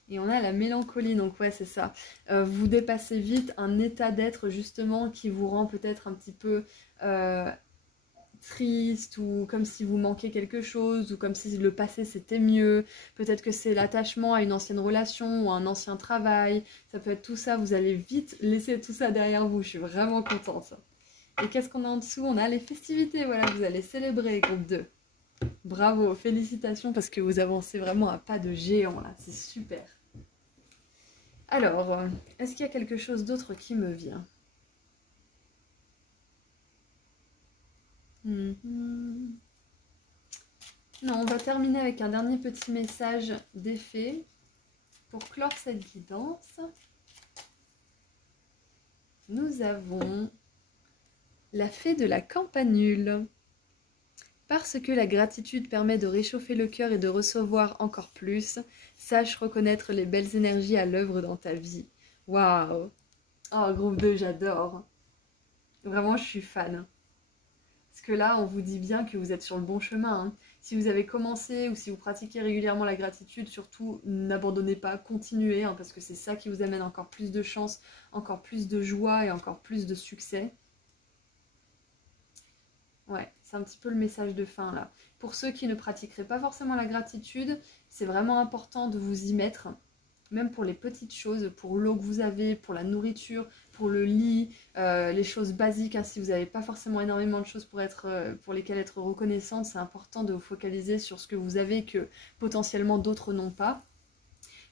Et on a la mélancolie, donc ouais, c'est ça. Vous dépassez vite un état d'être, justement, qui vous rend peut-être un petit peu triste, ou comme si vous manquiez quelque chose, ou comme si le passé c'était mieux. Peut-être que c'est l'attachement à une ancienne relation, ou à un ancien travail. Ça peut être tout ça, vous allez vite laisser tout ça derrière vous. Je suis vraiment contente. Et qu'est-ce qu'on a en dessous? On a les festivités, voilà, vous allez célébrer, groupe 2. Bravo, félicitations parce que vous avancez vraiment à pas de géant là, c'est super. Alors, est-ce qu'il y a quelque chose d'autre qui me vient? Non, on va terminer avec un dernier petit message d'effet pour clore cette guidance. Nous avons la fée de la campanule. Parce que la gratitude permet de réchauffer le cœur et de recevoir encore plus, sache reconnaître les belles énergies à l'œuvre dans ta vie. Waouh! Oh, groupe 2, j'adore. Vraiment, je suis fan. Parce que là, on vous dit bien que vous êtes sur le bon chemin. Hein. Si vous avez commencé ou si vous pratiquez régulièrement la gratitude, surtout, n'abandonnez pas, continuez, hein, parce que c'est ça qui vous amène encore plus de chance, encore plus de joie et encore plus de succès. Ouais, c'est un petit peu le message de fin là. Pour ceux qui ne pratiqueraient pas forcément la gratitude, c'est vraiment important de vous y mettre, même pour les petites choses, pour l'eau que vous avez, pour la nourriture, pour le lit, les choses basiques. Hein, si vous n'avez pas forcément énormément de choses pour lesquelles être reconnaissante, c'est important de vous focaliser sur ce que vous avez que potentiellement d'autres n'ont pas.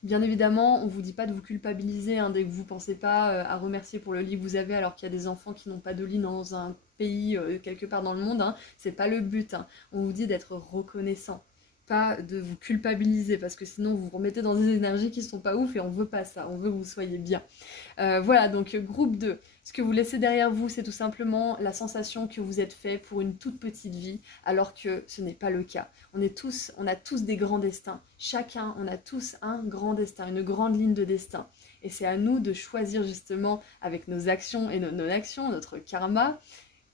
Bien évidemment, on ne vous dit pas de vous culpabiliser hein, dès que vous ne pensez pas à remercier pour le lit que vous avez alors qu'il y a des enfants qui n'ont pas de lit dans un pays quelque part dans le monde. Hein. C'est pas le but. Hein. On vous dit d'être reconnaissant, pas de vous culpabiliser parce que sinon vous vous remettez dans des énergies qui sont pas ouf et on veut pas ça. On veut que vous soyez bien. Voilà, donc groupe 2. Ce que vous laissez derrière vous, c'est tout simplement la sensation que vous êtes fait pour une toute petite vie, alors que ce n'est pas le cas. On a tous des grands destins. Chacun, on a tous un grand destin, une grande ligne de destin. Et c'est à nous de choisir justement, avec nos actions et nos non-actions, notre karma,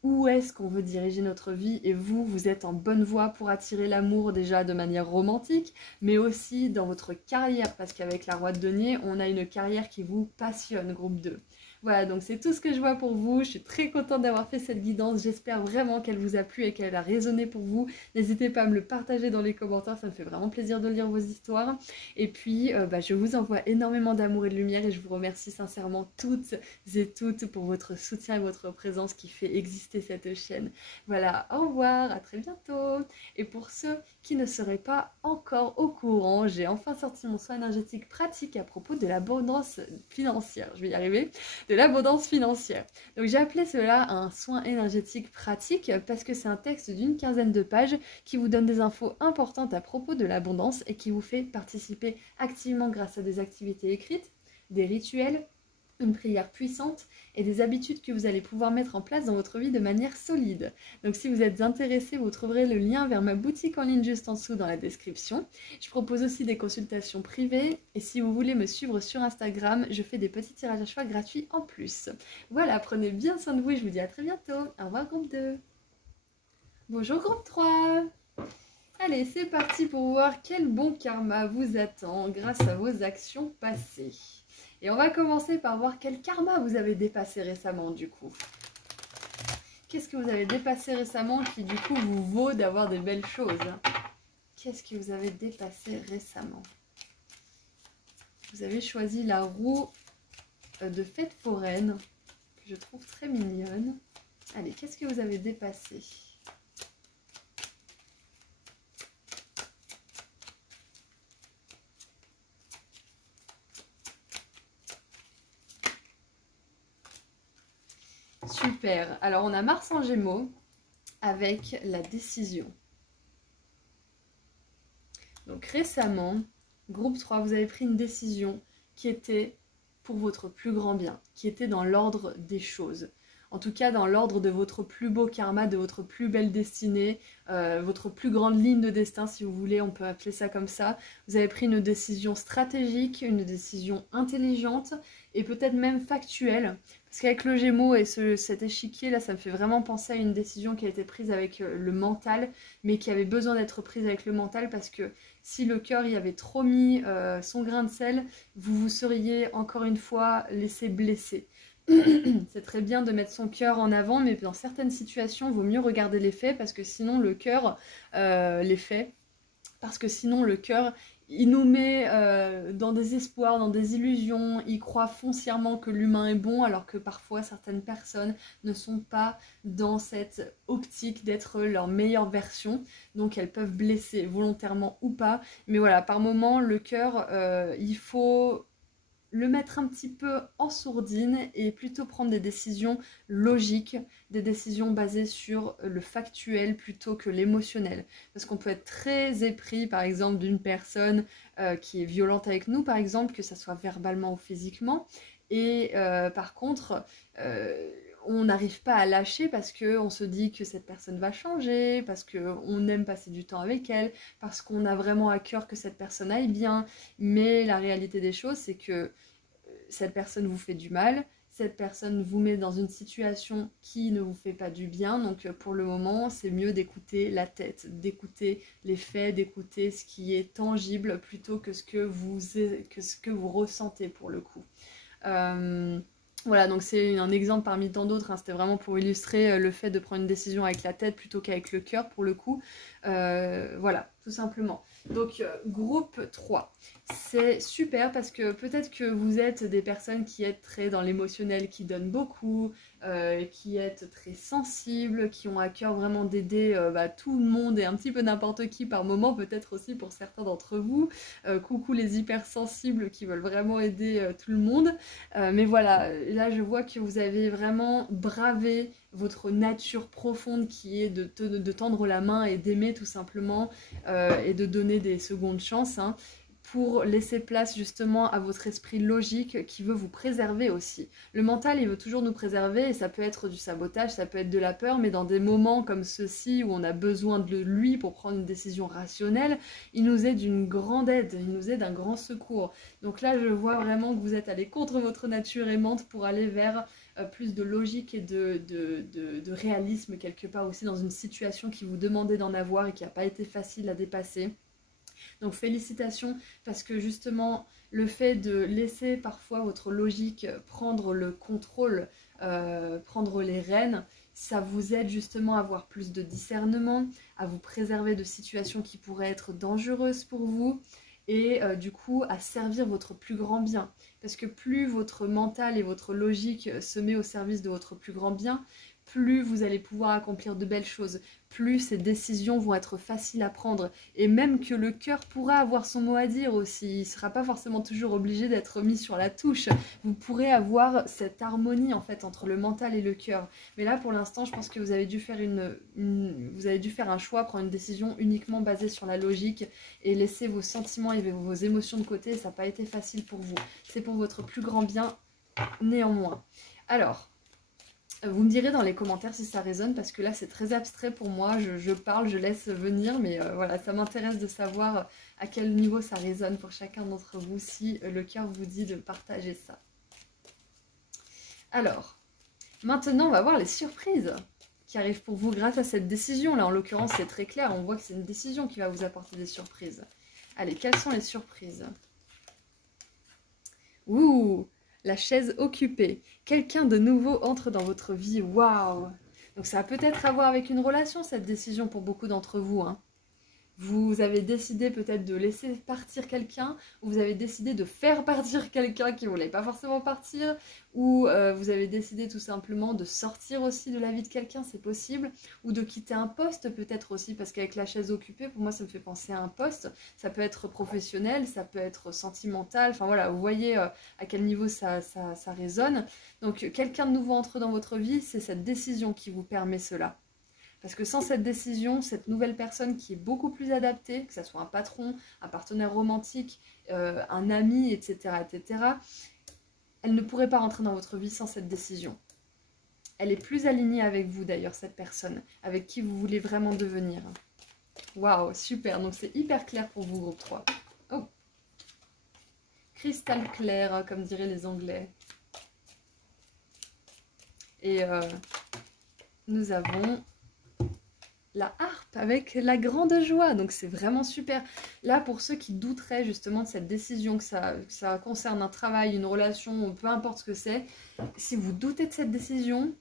où est-ce qu'on veut diriger notre vie. Et vous, vous êtes en bonne voie pour attirer l'amour déjà de manière romantique, mais aussi dans votre carrière, parce qu'avec la Roi de Denier, on a une carrière qui vous passionne, groupe 2. Voilà, donc c'est tout ce que je vois pour vous. Je suis très contente d'avoir fait cette guidance. J'espère vraiment qu'elle vous a plu et qu'elle a résonné pour vous. N'hésitez pas à me le partager dans les commentaires, ça me fait vraiment plaisir de lire vos histoires. Et puis, je vous envoie énormément d'amour et de lumière et je vous remercie sincèrement toutes et toutes pour votre soutien et votre présence qui fait exister cette chaîne. Voilà, au revoir, à très bientôt. Et pour ceux qui ne seraient pas encore au courant, j'ai enfin sorti mon soin énergétique pratique à propos de l'abondance financière. Je vais y arriver. De l'abondance financière. Donc j'ai appelé cela un soin énergétique pratique parce que c'est un texte d'une quinzaine de pages qui vous donne des infos importantes à propos de l'abondance et qui vous fait participer activement grâce à des activités écrites, des rituels, une prière puissante et des habitudes que vous allez pouvoir mettre en place dans votre vie de manière solide. Donc si vous êtes intéressé, vous trouverez le lien vers ma boutique en ligne juste en dessous dans la description. Je propose aussi des consultations privées et si vous voulez me suivre sur Instagram, je fais des petits tirages à choix gratuits en plus. Voilà, prenez bien soin de vous et je vous dis à très bientôt. Au revoir groupe 2. Bonjour groupe 3. Allez, c'est parti pour voir quel bon karma vous attend grâce à vos actions passées. Et on va commencer par voir quel karma vous avez dépassé récemment du coup. Qu'est-ce que vous avez dépassé récemment qui du coup vous vaut d'avoir de belles choses? Qu'est-ce que vous avez dépassé récemment? Vous avez choisi la roue de fête foraine, que je trouve très mignonne. Allez, qu'est-ce que vous avez dépassé? Super. Alors, on a Mars en Gémeaux avec la décision. Donc, récemment, groupe 3, vous avez pris une décision qui était pour votre plus grand bien, qui était dans l'ordre des choses. En tout cas, dans l'ordre de votre plus beau karma, de votre plus belle destinée, votre plus grande ligne de destin, si vous voulez, on peut appeler ça comme ça. Vous avez pris une décision stratégique, une décision intelligente et peut-être même factuelle. Parce qu'avec le Gémeaux et cet échiquier là, ça me fait vraiment penser à une décision qui a été prise avec le mental, mais qui avait besoin d'être prise avec le mental parce que si le cœur y avait trop mis son grain de sel, vous vous seriez encore une fois laissé blesser. C'est très bien de mettre son cœur en avant, mais dans certaines situations, il vaut mieux regarder les faits parce que sinon le cœur, les faits, parce que sinon le cœur, il nous met dans des espoirs, dans des illusions, il croit foncièrement que l'humain est bon, alors que parfois certaines personnes ne sont pas dans cette optique d'être leur meilleure version, donc elles peuvent blesser volontairement ou pas, mais voilà, par moment le cœur, il faut le mettre un petit peu en sourdine et plutôt prendre des décisions logiques, des décisions basées sur le factuel plutôt que l'émotionnel. Parce qu'on peut être très épris par exemple d'une personne qui est violente avec nous par exemple, que ça soit verbalement ou physiquement, et par contre on n'arrive pas à lâcher parce qu'on se dit que cette personne va changer, parce qu'on aime passer du temps avec elle, parce qu'on a vraiment à cœur que cette personne aille bien. Mais la réalité des choses, c'est que cette personne vous fait du mal, cette personne vous met dans une situation qui ne vous fait pas du bien. Donc pour le moment, c'est mieux d'écouter la tête, d'écouter les faits, d'écouter ce qui est tangible plutôt que ce que vous ressentez pour le coup. Voilà, donc c'est un exemple parmi tant d'autres, hein. C'était vraiment pour illustrer le fait de prendre une décision avec la tête plutôt qu'avec le cœur pour le coup. Voilà, tout simplement. Donc groupe 3, c'est super parce que peut-être que vous êtes des personnes qui êtes très dans l'émotionnel, qui donnent beaucoup, qui êtes très sensibles, qui ont à cœur vraiment d'aider tout le monde et un petit peu n'importe qui par moment, peut-être aussi pour certains d'entre vous. Coucou les hypersensibles qui veulent vraiment aider tout le monde. Mais voilà, là je vois que vous avez vraiment bravé votre nature profonde qui est de tendre la main et d'aimer tout simplement et de donner des secondes chances, hein, pour laisser place justement à votre esprit logique qui veut vous préserver aussi. Le mental, il veut toujours nous préserver et ça peut être du sabotage, ça peut être de la peur, mais dans des moments comme ceux-ci où on a besoin de lui pour prendre une décision rationnelle, il nous est d'une grande aide, il nous est d'un grand secours. Donc là, je vois vraiment que vous êtes allé contre votre nature aimante pour aller vers plus de logique et de réalisme quelque part aussi dans une situation qui vous demandait d'en avoir et qui n'a pas été facile à dépasser. Donc félicitations, parce que justement le fait de laisser parfois votre logique prendre le contrôle, prendre les rênes, ça vous aide justement à avoir plus de discernement, à vous préserver de situations qui pourraient être dangereuses pour vous, et du coup à servir votre plus grand bien. Parce que plus votre mental et votre logique se met au service de votre plus grand bien, plus vous allez pouvoir accomplir de belles choses, plus ces décisions vont être faciles à prendre, et même que le cœur pourra avoir son mot à dire aussi, il ne sera pas forcément toujours obligé d'être mis sur la touche, vous pourrez avoir cette harmonie en fait entre le mental et le cœur. Mais là pour l'instant je pense que vous avez dû faire vous avez dû faire un choix, prendre une décision uniquement basée sur la logique et laisser vos sentiments et vos émotions de côté, ça n'a pas été facile pour vous, c'est pour votre plus grand bien néanmoins. Alors, vous me direz dans les commentaires si ça résonne, parce que là c'est très abstrait pour moi, je parle, je laisse venir, mais voilà, ça m'intéresse de savoir à quel niveau ça résonne pour chacun d'entre vous, si le cœur vous dit de partager ça. Alors, maintenant on va voir les surprises qui arrivent pour vous grâce à cette décision. Là en l'occurrence c'est très clair, on voit que c'est une décision qui va vous apporter des surprises. Allez, quelles sont les surprises? Ouh, la chaise occupée. Quelqu'un de nouveau entre dans votre vie. Waouh! Donc ça a peut-être à voir avec une relation, cette décision pour beaucoup d'entre vous, hein. Vous avez décidé peut-être de laisser partir quelqu'un, ou vous avez décidé de faire partir quelqu'un qui ne voulait pas forcément partir, ou vous avez décidé tout simplement de sortir aussi de la vie de quelqu'un, c'est possible, ou de quitter un poste peut-être aussi, parce qu'avec la chaise occupée, pour moi ça me fait penser à un poste, ça peut être professionnel, ça peut être sentimental, enfin voilà, vous voyez à quel niveau ça résonne. Donc quelqu'un de nouveau entre dans votre vie, c'est cette décision qui vous permet cela. Parce que sans cette décision, cette nouvelle personne qui est beaucoup plus adaptée, que ce soit un patron, un partenaire romantique, un ami, etc., elle ne pourrait pas rentrer dans votre vie sans cette décision. Elle est plus alignée avec vous d'ailleurs, cette personne, avec qui vous voulez vraiment devenir. Waouh, super, donc c'est hyper clair pour vous, groupe 3. Oh, cristal clair, comme diraient les Anglais. Et nous avons la harpe avec la grande joie, donc c'est vraiment super. Là pour ceux qui douteraient justement de cette décision, que ça concerne un travail, une relation, peu importe ce que c'est, si vous doutez de cette décision,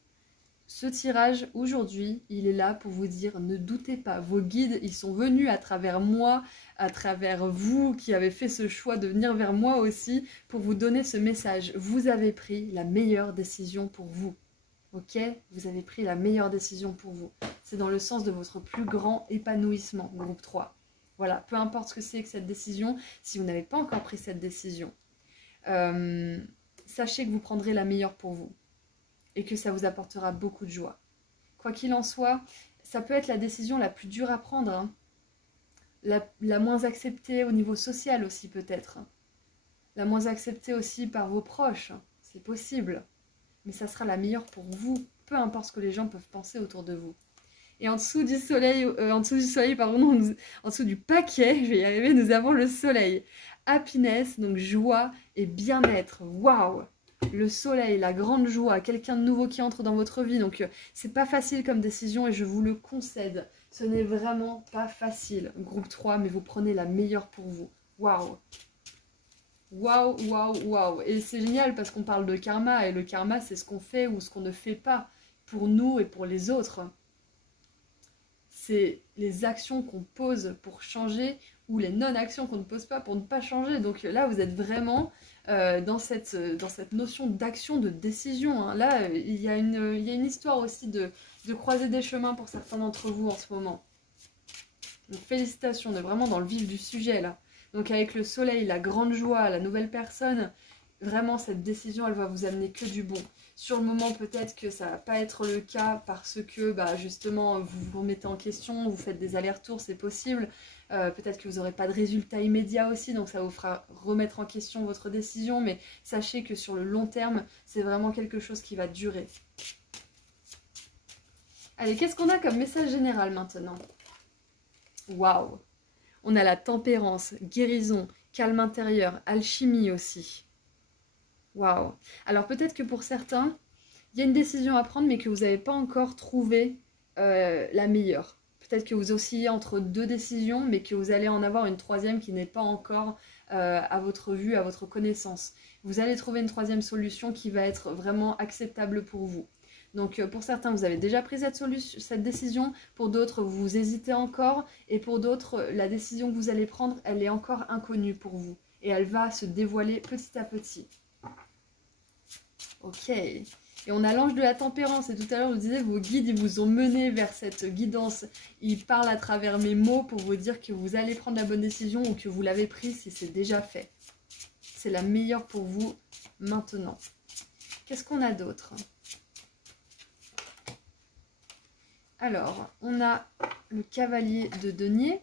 ce tirage aujourd'hui, il est là pour vous dire ne doutez pas, vos guides ils sont venus à travers moi, à travers vous qui avez fait ce choix de venir vers moi aussi, pour vous donner ce message, vous avez pris la meilleure décision pour vous. Ok, vous avez pris la meilleure décision pour vous. C'est dans le sens de votre plus grand épanouissement, groupe 3. Voilà, peu importe ce que c'est que cette décision, si vous n'avez pas encore pris cette décision, sachez que vous prendrez la meilleure pour vous et que ça vous apportera beaucoup de joie. Quoi qu'il en soit, ça peut être la décision la plus dure à prendre, hein. La moins acceptée au niveau social aussi peut-être. La moins acceptée aussi par vos proches, c'est possible. Mais ça sera la meilleure pour vous, peu importe ce que les gens peuvent penser autour de vous. Et en dessous du soleil, en dessous du paquet, je vais y arriver, nous avons le soleil. Happiness, donc joie et bien-être. Waouh! Le soleil, la grande joie, quelqu'un de nouveau qui entre dans votre vie. Donc c'est pas facile comme décision et je vous le concède. Ce n'est vraiment pas facile, groupe 3, mais vous prenez la meilleure pour vous. Waouh! Waouh, waouh, waouh. Et c'est génial parce qu'on parle de karma, et le karma c'est ce qu'on fait ou ce qu'on ne fait pas pour nous et pour les autres. C'est les actions qu'on pose pour changer ou les non-actions qu'on ne pose pas pour ne pas changer. Donc là vous êtes vraiment dans cette notion d'action, de décision, hein. Là il y a une histoire aussi de croiser des chemins pour certains d'entre vous en ce moment. Donc félicitations, on est vraiment dans le vif du sujet là. Donc avec le soleil, la grande joie, la nouvelle personne, vraiment cette décision elle va vous amener que du bon. Sur le moment peut-être que ça va pas être le cas parce que justement vous vous remettez en question, vous faites des allers-retours, c'est possible. Peut-être que vous n'aurez pas de résultat immédiat aussi, donc ça vous fera remettre en question votre décision. Mais sachez que sur le long terme, c'est vraiment quelque chose qui va durer. Allez, qu'est-ce qu'on a comme message général maintenant? Waouh! On a la tempérance, guérison, calme intérieur, alchimie aussi. Waouh! Alors peut-être que pour certains, il y a une décision à prendre mais que vous n'avez pas encore trouvé la meilleure. Peut-être que vous oscillez entre deux décisions, mais que vous allez en avoir une troisième qui n'est pas encore à votre vue, à votre connaissance. Vous allez trouver une troisième solution qui va être vraiment acceptable pour vous. Donc pour certains, vous avez déjà pris cette décision, pour d'autres, vous hésitez encore, et pour d'autres, la décision que vous allez prendre, elle est encore inconnue pour vous. Et elle va se dévoiler petit à petit. Ok. Et on a l'ange de la tempérance, et tout à l'heure je vous disais, vos guides, ils vous ont mené vers cette guidance. Ils parlent à travers mes mots pour vous dire que vous allez prendre la bonne décision ou que vous l'avez prise si c'est déjà fait. C'est la meilleure pour vous maintenant. Qu'est-ce qu'on a d'autre? Alors, on a le cavalier de denier.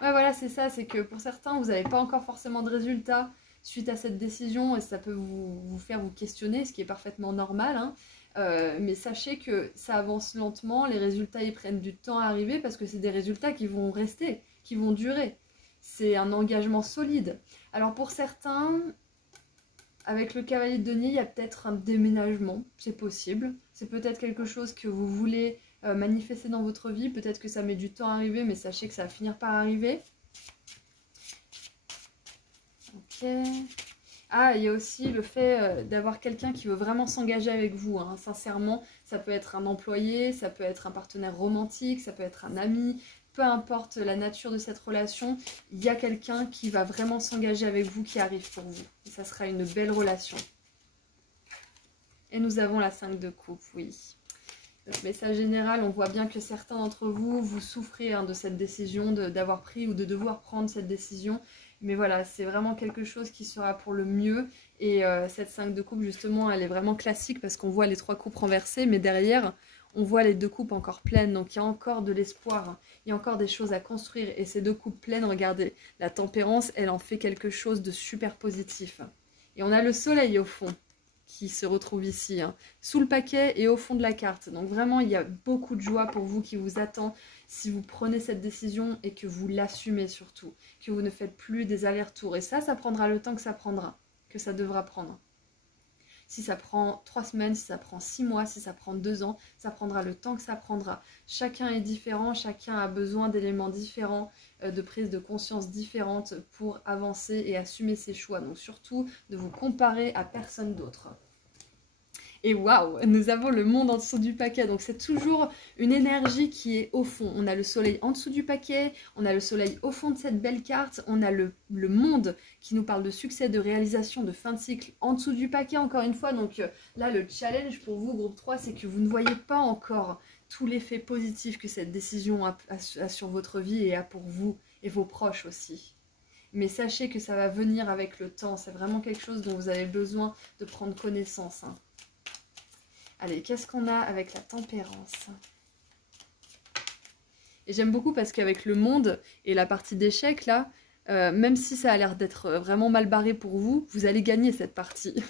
Ouais, voilà, c'est ça, c'est que pour certains, vous n'avez pas encore forcément de résultats suite à cette décision et ça peut vous faire vous questionner, ce qui est parfaitement normal. Hein. Mais sachez que ça avance lentement, les résultats ils prennent du temps à arriver parce que c'est des résultats qui vont rester, qui vont durer. C'est un engagement solide. Alors pour certains, avec le cavalier de denier, il y a peut-être un déménagement, c'est possible. C'est peut-être quelque chose que vous voulez manifester dans votre vie. Peut-être que ça met du temps à arriver, mais sachez que ça va finir par arriver. Ok. Ah, il y a aussi le fait d'avoir quelqu'un qui veut vraiment s'engager avec vous. Hein. Sincèrement, ça peut être un employé, ça peut être un partenaire romantique, ça peut être un ami. Peu importe la nature de cette relation, il y a quelqu'un qui va vraiment s'engager avec vous, qui arrive pour vous. Et ça sera une belle relation. Et nous avons la 5 de coupe, oui. Le message général, on voit bien que certains d'entre vous, vous souffrez de cette décision, d'avoir pris ou de devoir prendre cette décision. Mais voilà, c'est vraiment quelque chose qui sera pour le mieux. Et cette 5 de coupe, justement, elle est vraiment classique parce qu'on voit les 3 coupes renversées, mais derrière, on voit les 2 coupes encore pleines. Donc il y a encore de l'espoir, il y a encore des choses à construire. Et ces 2 coupes pleines, regardez, la tempérance, elle en fait quelque chose de super positif. Et on a le soleil au fond qui se retrouve ici, hein, sous le paquet et au fond de la carte. Donc vraiment, il y a beaucoup de joie pour vous qui vous attend si vous prenez cette décision et que vous l'assumez surtout, que vous ne faites plus des allers-retours. Et ça prendra le temps que ça prendra, que ça devra prendre. Si ça prend 3 semaines, si ça prend 6 mois, si ça prend 2 ans, ça prendra le temps que ça prendra. Chacun est différent, chacun a besoin d'éléments différents, de prise de conscience différentes pour avancer et assumer ses choix. Donc surtout, de vous comparer à personne d'autre. Et waouh, nous avons le monde en dessous du paquet. Donc c'est toujours une énergie qui est au fond. On a le soleil en dessous du paquet, on a le soleil au fond de cette belle carte, on a le monde qui nous parle de succès, de réalisation, de fin de cycle en dessous du paquet encore une fois. Donc là, le challenge pour vous, groupe 3, c'est que vous ne voyez pas encore tout l'effet positif que cette décision a sur votre vie et a pour vous et vos proches aussi. Mais sachez que ça va venir avec le temps. C'est vraiment quelque chose dont vous avez besoin de prendre connaissance. Hein. Allez, qu'est-ce qu'on a avec la tempérance? Et j'aime beaucoup parce qu'avec le monde et la partie d'échecs, là, même si ça a l'air d'être vraiment mal barré pour vous, vous allez gagner cette partie.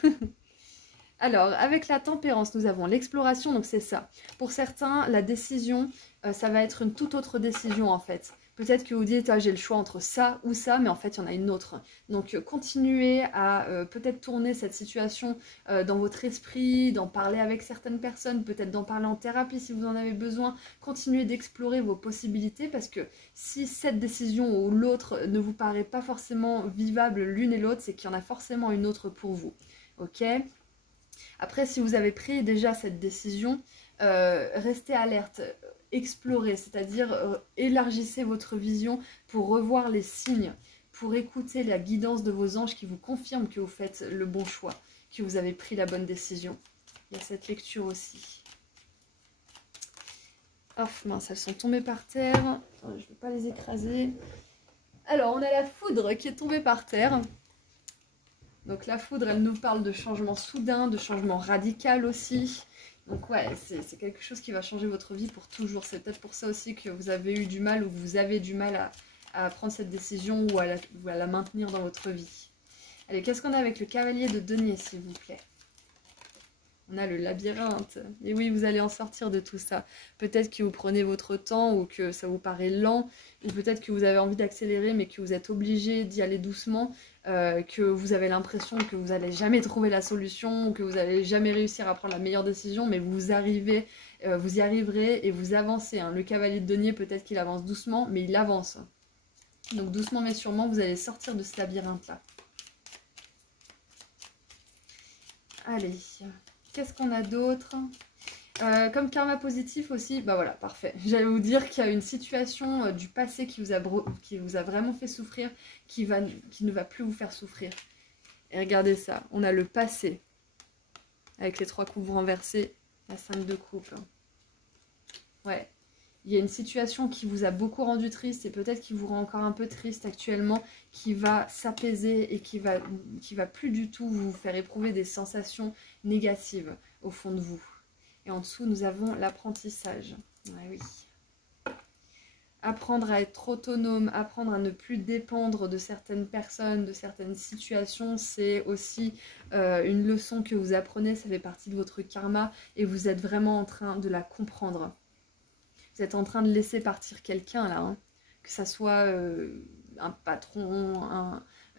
Alors, avec la tempérance, nous avons l'exploration, donc c'est ça. Pour certains, la décision, ça va être une toute autre décision en fait. Peut-être que vous dites, ah, j'ai le choix entre ça ou ça, mais en fait, il y en a une autre. Donc, continuez à peut-être tourner cette situation dans votre esprit, d'en parler avec certaines personnes, peut-être d'en parler en thérapie si vous en avez besoin. Continuez d'explorer vos possibilités parce que si cette décision ou l'autre ne vous paraît pas forcément vivable l'une et l'autre, c'est qu'il y en a forcément une autre pour vous. Ok ? Après, si vous avez pris déjà cette décision, restez alerte. Explorer, c'est-à-dire élargissez votre vision pour revoir les signes, pour écouter la guidance de vos anges qui vous confirment que vous faites le bon choix, que vous avez pris la bonne décision. Il y a cette lecture aussi. Oh mince, elles sont tombées par terre. Attends, je ne vais pas les écraser. Alors, on a la foudre qui est tombée par terre. Donc la foudre, elle nous parle de changement soudain, de changement radical aussi. Donc ouais, c'est quelque chose qui va changer votre vie pour toujours. C'est peut-être pour ça aussi que vous avez eu du mal ou que vous avez du mal à prendre cette décision ou à la maintenir dans votre vie. Allez, qu'est-ce qu'on a avec le cavalier de denier, s'il vous plaît? On a le labyrinthe. Et oui, vous allez en sortir de tout ça. Peut-être que vous prenez votre temps ou que ça vous paraît lent. Ou peut-être que vous avez envie d'accélérer mais que vous êtes obligé d'y aller doucement. que vous avez l'impression que vous n'allez jamais trouver la solution, ou que vous n'allez jamais réussir à prendre la meilleure décision, mais vous arrivez, vous y arriverez et vous avancez. Hein. Le cavalier de denier, peut-être qu'il avance doucement, mais il avance. Donc doucement mais sûrement, vous allez sortir de ce labyrinthe-là. Allez, qu'est-ce qu'on a d'autre ? Comme karma positif aussi, bah voilà, parfait. J'allais vous dire qu'il y a une situation du passé qui vous a vraiment fait souffrir, qui ne va plus vous faire souffrir. Et regardez ça, on a le passé, avec les 3 coupes renversées, la 5 de coupe. Ouais, il y a une situation qui vous a beaucoup rendu triste et peut-être qui vous rend encore un peu triste actuellement, qui va s'apaiser et qui va plus du tout vous faire éprouver des sensations négatives au fond de vous. Et en dessous, nous avons l'apprentissage. Ouais, oui. Apprendre à être autonome, apprendre à ne plus dépendre de certaines personnes, de certaines situations, c'est aussi une leçon que vous apprenez, ça fait partie de votre karma et vous êtes vraiment en train de la comprendre. Vous êtes en train de laisser partir quelqu'un là, hein. Que ça soit un patron,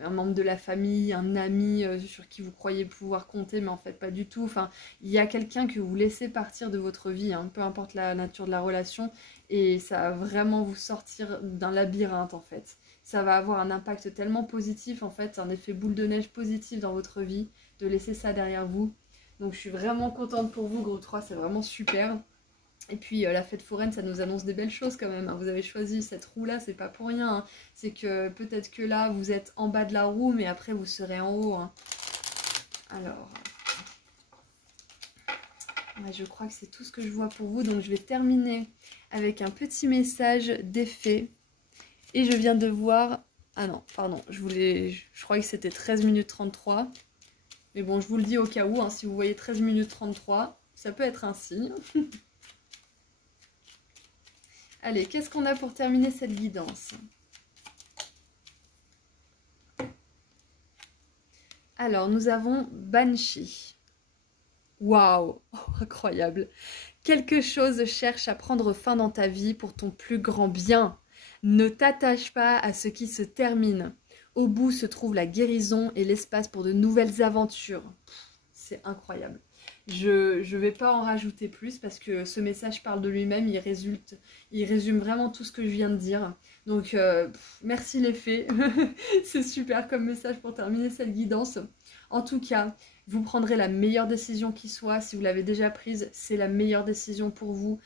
un membre de la famille, un ami sur qui vous croyez pouvoir compter, mais en fait pas du tout. Enfin, il y a quelqu'un que vous laissez partir de votre vie, hein, peu importe la nature de la relation, et ça va vraiment vous sortir d'un labyrinthe en fait. Ça va avoir un impact tellement positif en fait, un effet boule de neige positif dans votre vie, de laisser ça derrière vous. Donc je suis vraiment contente pour vous, groupe 3, c'est vraiment super. Et puis la fête foraine, ça nous annonce des belles choses quand même. Hein. Vous avez choisi cette roue-là, c'est pas pour rien. Hein. C'est que peut-être que là, vous êtes en bas de la roue, mais après, vous serez en haut. Hein. Alors, ouais, je crois que c'est tout ce que je vois pour vous. Donc, je vais terminer avec un petit message d'effet. Et je viens de voir... Ah non, pardon, je croyais que c'était 13 minutes 33. Mais bon, je vous le dis au cas où, hein, si vous voyez 13 minutes 33, ça peut être un signe. Allez, qu'est-ce qu'on a pour terminer cette guidance? Alors, nous avons Banshee. Waouh, incroyable. Quelque chose cherche à prendre fin dans ta vie pour ton plus grand bien. Ne t'attache pas à ce qui se termine. Au bout se trouve la guérison et l'espace pour de nouvelles aventures. C'est incroyable. Je vais pas en rajouter plus parce que ce message parle de lui-même, il résume vraiment tout ce que je viens de dire. Donc merci les fées, c'est super comme message pour terminer cette guidance. En tout cas, vous prendrez la meilleure décision qui soit, si vous l'avez déjà prise, c'est la meilleure décision pour vous.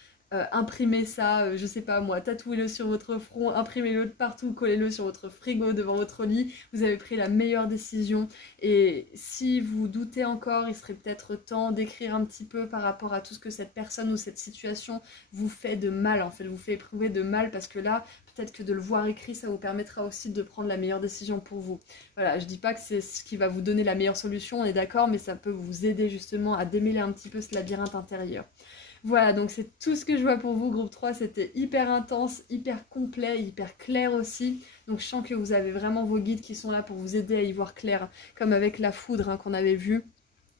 Imprimez ça, je sais pas moi, tatouez-le sur votre front, imprimez-le partout, collez-le sur votre frigo, devant votre lit, vous avez pris la meilleure décision. Et si vous doutez encore, il serait peut-être temps d'écrire un petit peu par rapport à tout ce que cette personne ou cette situation vous fait de mal, en fait, vous fait éprouver de mal, parce que là, peut-être que de le voir écrit, ça vous permettra aussi de prendre la meilleure décision pour vous. Voilà, je dis pas que c'est ce qui va vous donner la meilleure solution, on est d'accord, mais ça peut vous aider justement à démêler un petit peu ce labyrinthe intérieur. Voilà, donc c'est tout ce que je vois pour vous, groupe 3, c'était hyper intense, hyper complet, hyper clair aussi. Donc je sens que vous avez vraiment vos guides qui sont là pour vous aider à y voir clair, comme avec la foudre hein, qu'on avait vu.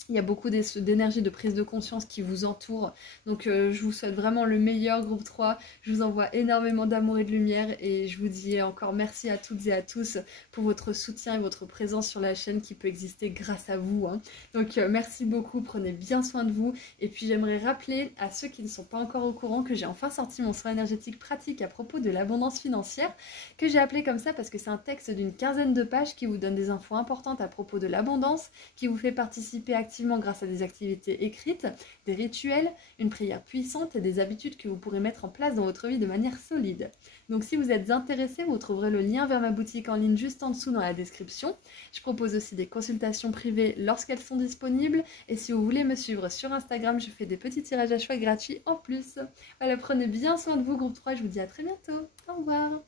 Il y a beaucoup d'énergie, de prise de conscience qui vous entoure. Donc je vous souhaite vraiment le meilleur, groupe 3. Je vous envoie énormément d'amour et de lumière. Et je vous dis encore merci à toutes et à tous pour votre soutien et votre présence sur la chaîne qui peut exister grâce à vous. Hein. Donc merci beaucoup, prenez bien soin de vous. Et puis j'aimerais rappeler à ceux qui ne sont pas encore au courant que j'ai enfin sorti mon soin énergétique pratique à propos de l'abondance financière, que j'ai appelé comme ça parce que c'est un texte d'une 15aine de pages qui vous donne des infos importantes à propos de l'abondance, qui vous fait participer activement grâce à des activités écrites, des rituels, une prière puissante et des habitudes que vous pourrez mettre en place dans votre vie de manière solide. Donc si vous êtes intéressé, vous trouverez le lien vers ma boutique en ligne juste en dessous dans la description. Je propose aussi des consultations privées lorsqu'elles sont disponibles. Et si vous voulez me suivre sur Instagram, je fais des petits tirages à choix gratuits en plus. Voilà, prenez bien soin de vous, groupe 3. Je vous dis à très bientôt. Au revoir.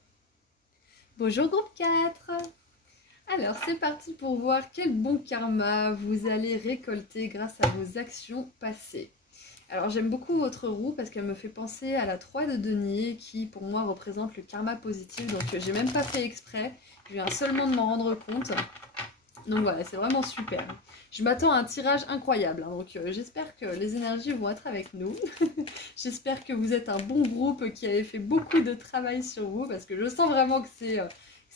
Bonjour, groupe 4. Alors c'est parti pour voir quel bon karma vous allez récolter grâce à vos actions passées. Alors j'aime beaucoup votre roue parce qu'elle me fait penser à la 3 de denier qui pour moi représente le karma positif. Donc j'ai même pas fait exprès, je viens seulement de m'en rendre compte. Donc voilà, c'est vraiment super. Je m'attends à un tirage incroyable, hein, donc j'espère que les énergies vont être avec nous. J'espère que vous êtes un bon groupe qui avait fait beaucoup de travail sur vous parce que je sens vraiment que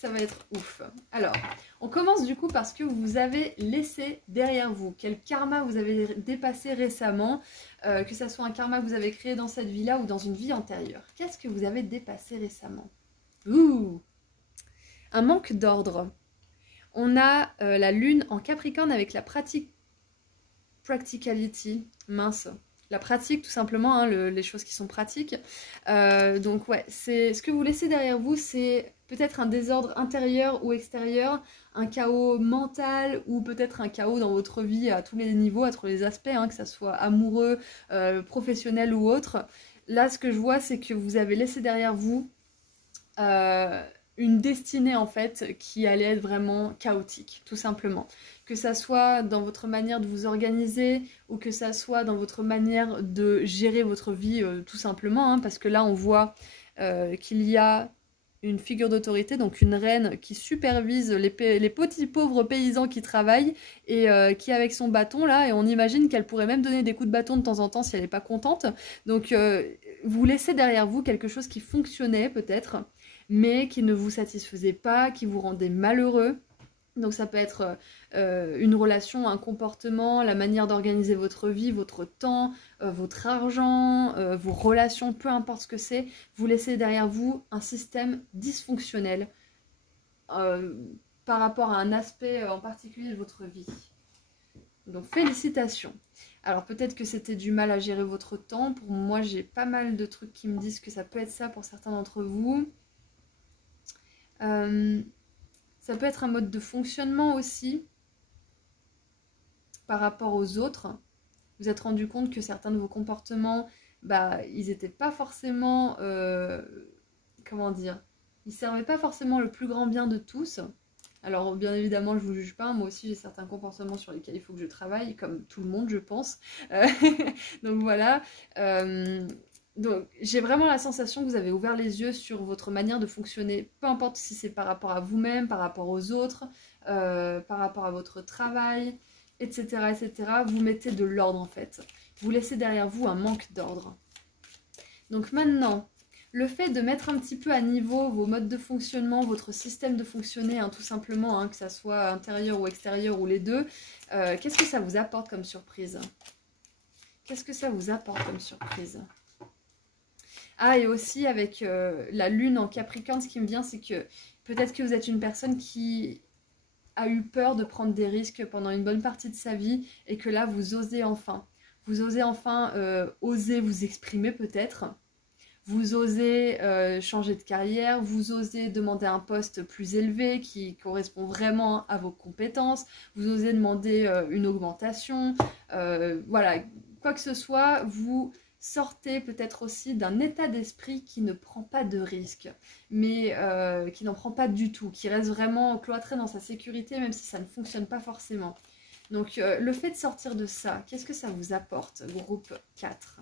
ça va être ouf. Alors, on commence du coup parce que vous avez laissé derrière vous. Quel karma vous avez dépassé récemment, que ce soit un karma que vous avez créé dans cette vie-là ou dans une vie antérieure. Qu'est-ce que vous avez dépassé récemment? Ouh! Un manque d'ordre. On a la lune en Capricorne avec la practicality, mince. La pratique tout simplement, hein, les choses qui sont pratiques. Donc ouais, c'est ce que vous laissez derrière vous, c'est peut-être un désordre intérieur ou extérieur, un chaos mental ou peut-être un chaos dans votre vie à tous les niveaux, à tous les aspects, hein, que ça soit amoureux, professionnel ou autre. Là, ce que je vois, c'est que vous avez laissé derrière vous une destinée en fait qui allait être vraiment chaotique, tout simplement. Que ça soit dans votre manière de vous organiser ou que ça soit dans votre manière de gérer votre vie tout simplement, hein, parce que là on voit qu'il y a une figure d'autorité, donc une reine qui supervise les petits pauvres paysans qui travaillent et qui avec son bâton là, et on imagine qu'elle pourrait même donner des coups de bâton de temps en temps si elle n'est pas contente. Donc vous laissez derrière vous quelque chose qui fonctionnait peut-être, mais qui ne vous satisfaisait pas, qui vous rendait malheureux. Donc ça peut être une relation, un comportement, la manière d'organiser votre vie, votre temps, votre argent, vos relations, peu importe ce que c'est. Vous laissez derrière vous un système dysfonctionnel par rapport à un aspect en particulier de votre vie. Donc félicitations. Alors peut-être que c'était du mal à gérer votre temps. Pour moi, j'ai pas mal de trucs qui me disent que ça peut être ça pour certains d'entre vous. Ça peut être un mode de fonctionnement aussi par rapport aux autres. Vous êtes rendu compte que certains de vos comportements, ils n'étaient pas forcément, comment dire, ils servaient pas forcément le plus grand bien de tous. Alors bien évidemment, je vous juge pas, moi aussi j'ai certains comportements sur lesquels il faut que je travaille, comme tout le monde je pense. Donc voilà. Donc j'ai vraiment la sensation que vous avez ouvert les yeux sur votre manière de fonctionner, peu importe si c'est par rapport à vous-même, par rapport aux autres, par rapport à votre travail, etc., etc. Vous mettez de l'ordre en fait. Vous laissez derrière vous un manque d'ordre. Donc maintenant, le fait de mettre un petit peu à niveau vos modes de fonctionnement, votre système de fonctionner, hein, tout simplement, hein, que ça soit intérieur ou extérieur ou les deux, qu'est-ce que ça vous apporte comme surprise? Qu'est-ce que ça vous apporte comme surprise? Ah, et aussi avec la lune en Capricorne, ce qui me vient, c'est que peut-être que vous êtes une personne qui a eu peur de prendre des risques pendant une bonne partie de sa vie et que là, vous osez enfin. Vous osez enfin oser vous exprimer peut-être. Vous osez changer de carrière, vous osez demander un poste plus élevé qui correspond vraiment à vos compétences, vous osez demander une augmentation, voilà, quoi que ce soit, vous sortez peut-être aussi d'un état d'esprit qui ne prend pas de risques, mais qui n'en prend pas du tout, qui reste vraiment cloîtré dans sa sécurité, même si ça ne fonctionne pas forcément. Donc le fait de sortir de ça, qu'est-ce que ça vous apporte, groupe 4 ?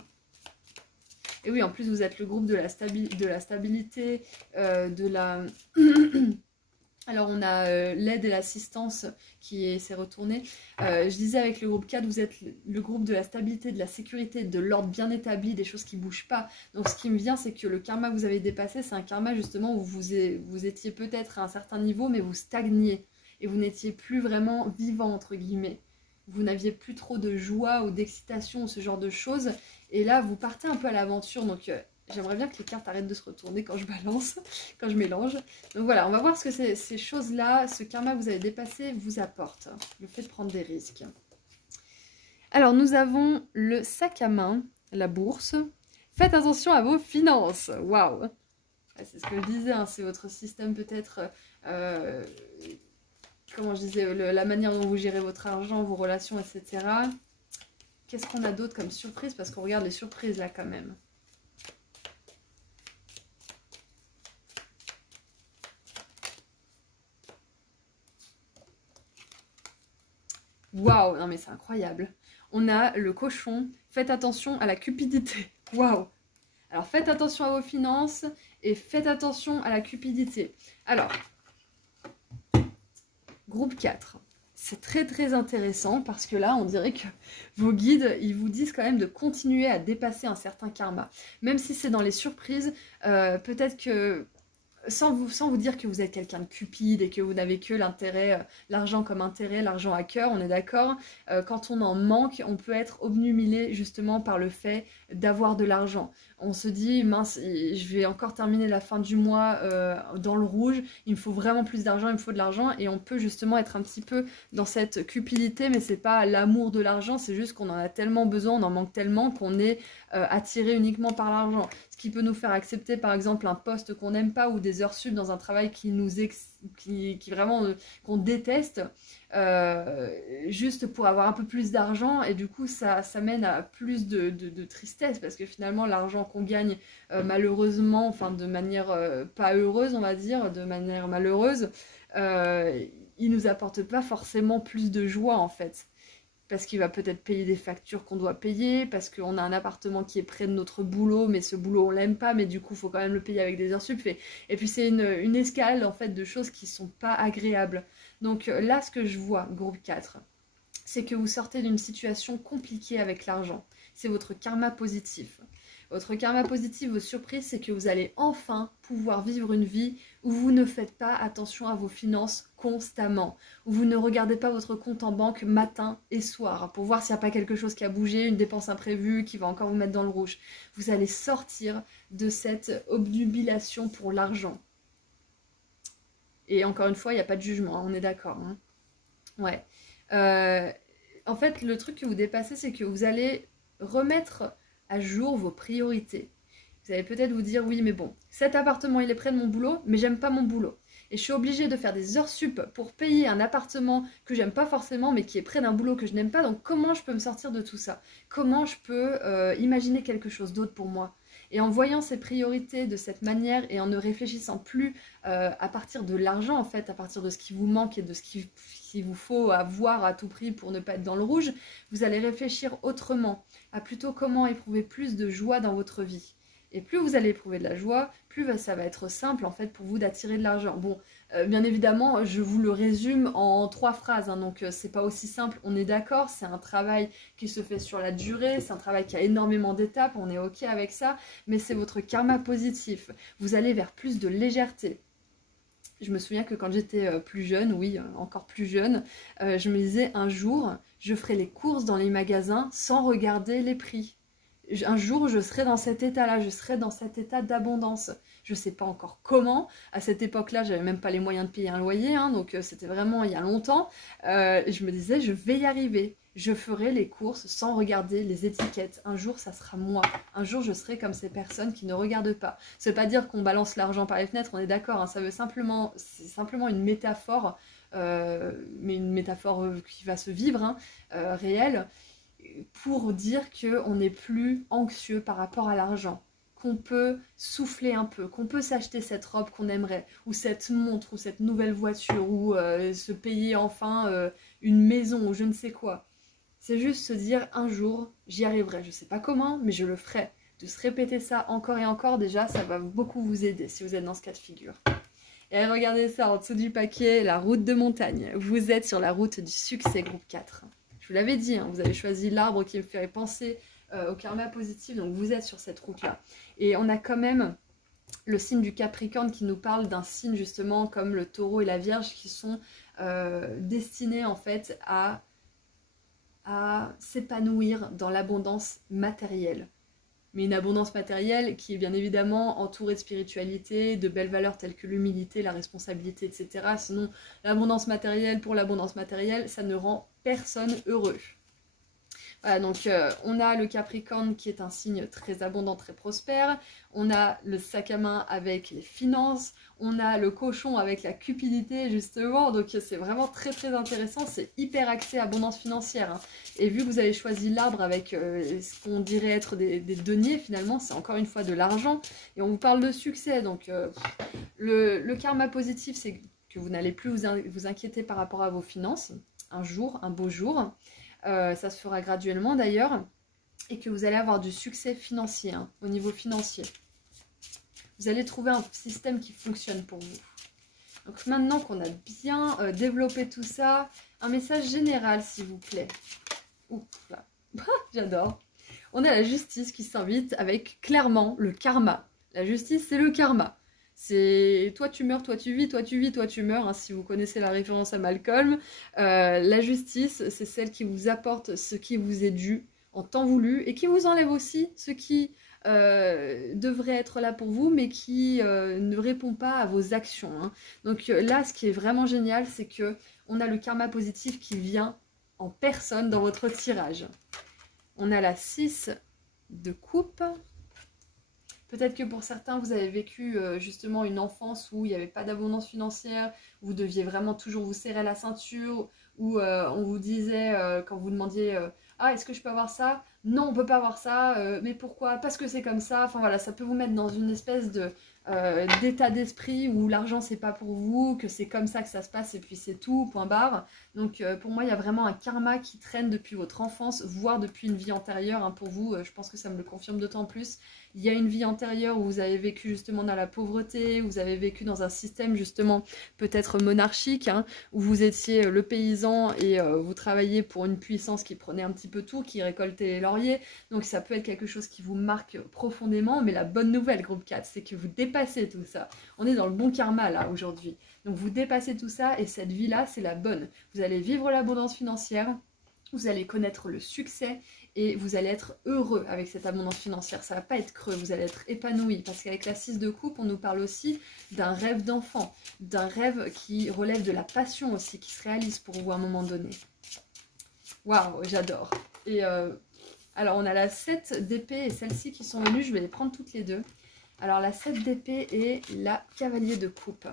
Et oui, en plus, vous êtes le groupe de la stabilité, de la... Alors, on a l'aide et l'assistance qui s'est retournée. Je disais avec le groupe 4, vous êtes le groupe de la stabilité, de la sécurité, de l'ordre bien établi, des choses qui ne bougent pas. Donc, ce qui me vient, c'est que le karma que vous avez dépassé, c'est un karma justement où vous étiez peut-être à un certain niveau, mais vous stagniez. Et vous n'étiez plus vraiment vivant, entre guillemets. Vous n'aviez plus trop de joie ou d'excitation ou ce genre de choses. Et là, vous partez un peu à l'aventure. Donc, j'aimerais bien que les cartes arrêtent de se retourner quand je balance, quand je mélange. Donc voilà, on va voir ce que ces choses-là, ce karma que vous avez dépassé, vous apporte. Le fait de prendre des risques. Alors, nous avons le sac à main, la bourse. Faites attention à vos finances. Waouh! C'est ce que je disais, hein, c'est votre système peut-être... comment je disais, la manière dont vous gérez votre argent, vos relations, etc. Qu'est-ce qu'on a d'autre comme surprise? Parce qu'on regarde les surprises là quand même. Waouh, non mais c'est incroyable. On a le cochon. Faites attention à la cupidité. Waouh. Alors faites attention à vos finances et faites attention à la cupidité. Alors... Groupe 4, c'est très très intéressant parce que là on dirait que vos guides ils vous disent quand même de continuer à dépasser un certain karma. Même si c'est dans les surprises, peut-être que sans vous dire que vous êtes quelqu'un de cupide et que vous n'avez que l'intérêt, l'argent comme intérêt, l'argent à cœur, on est d'accord. Quand on en manque, on peut être obnubilé justement par le fait d'avoir de l'argent. On se dit, mince, je vais encore terminer la fin du mois dans le rouge, il me faut vraiment plus d'argent, il me faut de l'argent, et on peut justement être un petit peu dans cette cupidité, mais c'est pas l'amour de l'argent, c'est juste qu'on en a tellement besoin, on en manque tellement qu'on est attiré uniquement par l'argent. Ce qui peut nous faire accepter par exemple un poste qu'on n'aime pas ou des heures sub dans un travail qui vraiment qu'on déteste, juste pour avoir un peu plus d'argent, et du coup ça mène à plus de tristesse parce que finalement l'argent qu'on gagne malheureusement, enfin de manière pas heureuse on va dire, de manière malheureuse, il nous apporte pas forcément plus de joie en fait. Parce qu'il va peut-être payer des factures qu'on doit payer, parce qu'on a un appartement qui est près de notre boulot, mais ce boulot on l'aime pas, mais du coup il faut quand même le payer avec des heures sup. Et puis c'est une escalade en fait de choses qui sont pas agréables. Donc là ce que je vois, groupe 4, c'est que vous sortez d'une situation compliquée avec l'argent. C'est votre karma positif. Votre karma positif, vos surprises, c'est que vous allez enfin pouvoir vivre une vie où vous ne faites pas attention à vos finances constamment, où vous ne regardez pas votre compte en banque matin et soir pour voir s'il n'y a pas quelque chose qui a bougé, une dépense imprévue qui va encore vous mettre dans le rouge. Vous allez sortir de cette obnubilation pour l'argent. Et encore une fois, il n'y a pas de jugement, hein, on est d'accord. Hein. Ouais. En fait, le truc que vous dépassez, c'est que vous allez remettre à jour vos priorités. Vous allez peut-être vous dire, oui, mais bon, cet appartement, il est près de mon boulot, mais j'aime pas mon boulot. Et je suis obligée de faire des heures sup pour payer un appartement que j'aime pas forcément, mais qui est près d'un boulot que je n'aime pas. Donc comment je peux me sortir de tout ça? Comment je peux imaginer quelque chose d'autre pour moi? Et en voyant ces priorités de cette manière et en ne réfléchissant plus à partir de l'argent, en fait, à partir de ce qui vous manque et de ce qu'il vous faut avoir à tout prix pour ne pas être dans le rouge, vous allez réfléchir autrement à plutôt comment éprouver plus de joie dans votre vie. Et plus vous allez éprouver de la joie, plus ça va être simple en fait pour vous d'attirer de l'argent. Bon, bien évidemment, je vous le résume en 3 phrases, hein, donc c'est pas aussi simple, on est d'accord, c'est un travail qui se fait sur la durée, c'est un travail qui a énormément d'étapes, on est ok avec ça, mais c'est votre karma positif. Vous allez vers plus de légèreté. Je me souviens que quand j'étais plus jeune, oui, encore plus jeune, je me disais un jour, je ferai les courses dans les magasins sans regarder les prix. Un jour, je serai dans cet état-là, je serai dans cet état d'abondance. Je ne sais pas encore comment. À cette époque-là, j'avais même pas les moyens de payer un loyer, hein, donc c'était vraiment il y a longtemps. Je me disais, je vais y arriver. Je ferai les courses sans regarder les étiquettes. Un jour, ça sera moi. Un jour, je serai comme ces personnes qui ne regardent pas. Ça ne veut pas dire qu'on balance l'argent par les fenêtres, on est d'accord. Hein, ça veut simplement, c'est simplement une métaphore, mais une métaphore qui va se vivre, hein, réelle, pour dire qu'on n'est plus anxieux par rapport à l'argent, qu'on peut souffler un peu, qu'on peut s'acheter cette robe qu'on aimerait, ou cette montre, ou cette nouvelle voiture, ou se payer enfin une maison, ou je ne sais quoi. C'est juste se dire un jour, j'y arriverai, je ne sais pas comment, mais je le ferai. De se répéter ça encore et encore, déjà, ça va beaucoup vous aider si vous êtes dans ce cas de figure. Et regardez ça, en dessous du paquet, la route de montagne. Vous êtes sur la route du succès, groupe 4. Je vous l'avais dit, hein, vous avez choisi l'arbre qui me fait penser au karma positif, donc vous êtes sur cette route-là. Et on a quand même le signe du Capricorne qui nous parle d'un signe justement comme le Taureau et la Vierge qui sont destinés en fait à s'épanouir dans l'abondance matérielle. Mais une abondance matérielle qui est bien évidemment entourée de spiritualité, de belles valeurs telles que l'humilité, la responsabilité, etc. Sinon, l'abondance matérielle pour l'abondance matérielle, ça ne rend personne heureux. Voilà, donc on a le Capricorne qui est un signe très abondant, très prospère. On a le sac à main avec les finances. On a le cochon avec la cupidité, justement. Donc c'est vraiment très très intéressant. C'est hyper axé abondance financière. Hein. Et vu que vous avez choisi l'arbre avec ce qu'on dirait être des deniers, finalement, c'est encore une fois de l'argent. Et on vous parle de succès. Donc le karma positif, c'est que vous n'allez plus vous inquiéter par rapport à vos finances. Un jour, un beau jour. Ça se fera graduellement d'ailleurs, et que vous allez avoir du succès financier, hein, au niveau financier. Vous allez trouver un système qui fonctionne pour vous. Donc maintenant qu'on a bien développé tout ça, un message général s'il vous plaît. Ouh, là. J'adore. On a la justice qui s'invite avec clairement le karma. La justice, c'est le karma. C'est toi tu meurs, toi tu vis, toi tu vis, toi tu meurs, hein, si vous connaissez la référence à Malcolm. La justice, c'est celle qui vous apporte ce qui vous est dû en temps voulu et qui vous enlève aussi ce qui devrait être là pour vous, mais qui ne répond pas à vos actions, hein. Donc là, ce qui est vraiment génial, c'est que on a le karma positif qui vient en personne dans votre tirage. On a la 6 de coupe. Peut-être que pour certains, vous avez vécu justement une enfance où il n'y avait pas d'abondance financière, où vous deviez vraiment toujours vous serrer la ceinture, où on vous disait, quand vous demandiez ah, est-ce que je peux avoir ça? Non, on ne peut pas avoir ça, mais pourquoi? Parce que c'est comme ça. Enfin voilà, ça peut vous mettre dans une espèce d'état d'esprit où l'argent c'est pas pour vous, que c'est comme ça que ça se passe et puis c'est tout, point barre. Donc pour moi, il y a vraiment un karma qui traîne depuis votre enfance, voire depuis une vie antérieure, hein, pour vous. Je pense que ça me le confirme d'autant plus. Il y a une vie antérieure où vous avez vécu justement dans la pauvreté, où vous avez vécu dans un système justement peut-être monarchique, hein, où vous étiez le paysan et vous travailliez pour une puissance qui prenait un petit peu tout, qui récoltait les lauriers. Donc ça peut être quelque chose qui vous marque profondément, mais la bonne nouvelle, groupe 4, c'est que vous dépassez tout ça. On est dans le bon karma là aujourd'hui. Donc vous dépassez tout ça et cette vie-là, c'est la bonne. Vous allez vivre l'abondance financière, vous allez connaître le succès et vous allez être heureux avec cette abondance financière. Ça ne va pas être creux, vous allez être épanoui. Parce qu'avec la 6 de coupe, on nous parle aussi d'un rêve d'enfant, d'un rêve qui relève de la passion aussi, qui se réalise pour vous à un moment donné. Waouh, j'adore. Et alors, on a la 7 d'épée et celle-ci qui sont venues, je vais les prendre toutes les deux. Alors, la 7 d'épée et la cavalier de coupe.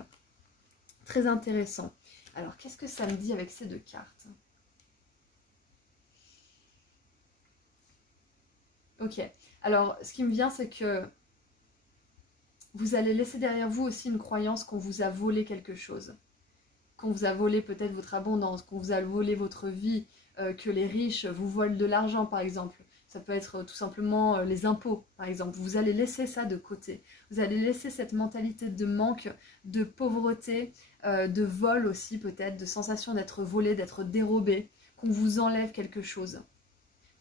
Très intéressant. Alors, qu'est-ce que ça me dit avec ces deux cartes ? Ok, alors ce qui me vient, c'est que vous allez laisser derrière vous aussi une croyance qu'on vous a volé quelque chose. Qu'on vous a volé peut-être votre abondance, qu'on vous a volé votre vie, que les riches vous volent de l'argent par exemple. Ça peut être tout simplement les impôts par exemple. Vous allez laisser ça de côté. Vous allez laisser cette mentalité de manque, de pauvreté, de vol aussi peut-être, de sensation d'être volé, d'être dérobé, qu'on vous enlève quelque chose.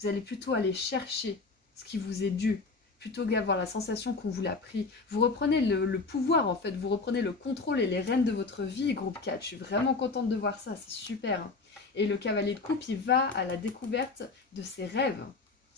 Vous allez plutôt aller chercher ce qui vous est dû, plutôt qu'avoir la sensation qu'on vous l'a pris. Vous reprenez le pouvoir en fait, vous reprenez le contrôle et les rênes de votre vie, groupe 4. Je suis vraiment contente de voir ça, c'est super. Et le cavalier de coupe, il va à la découverte de ses rêves.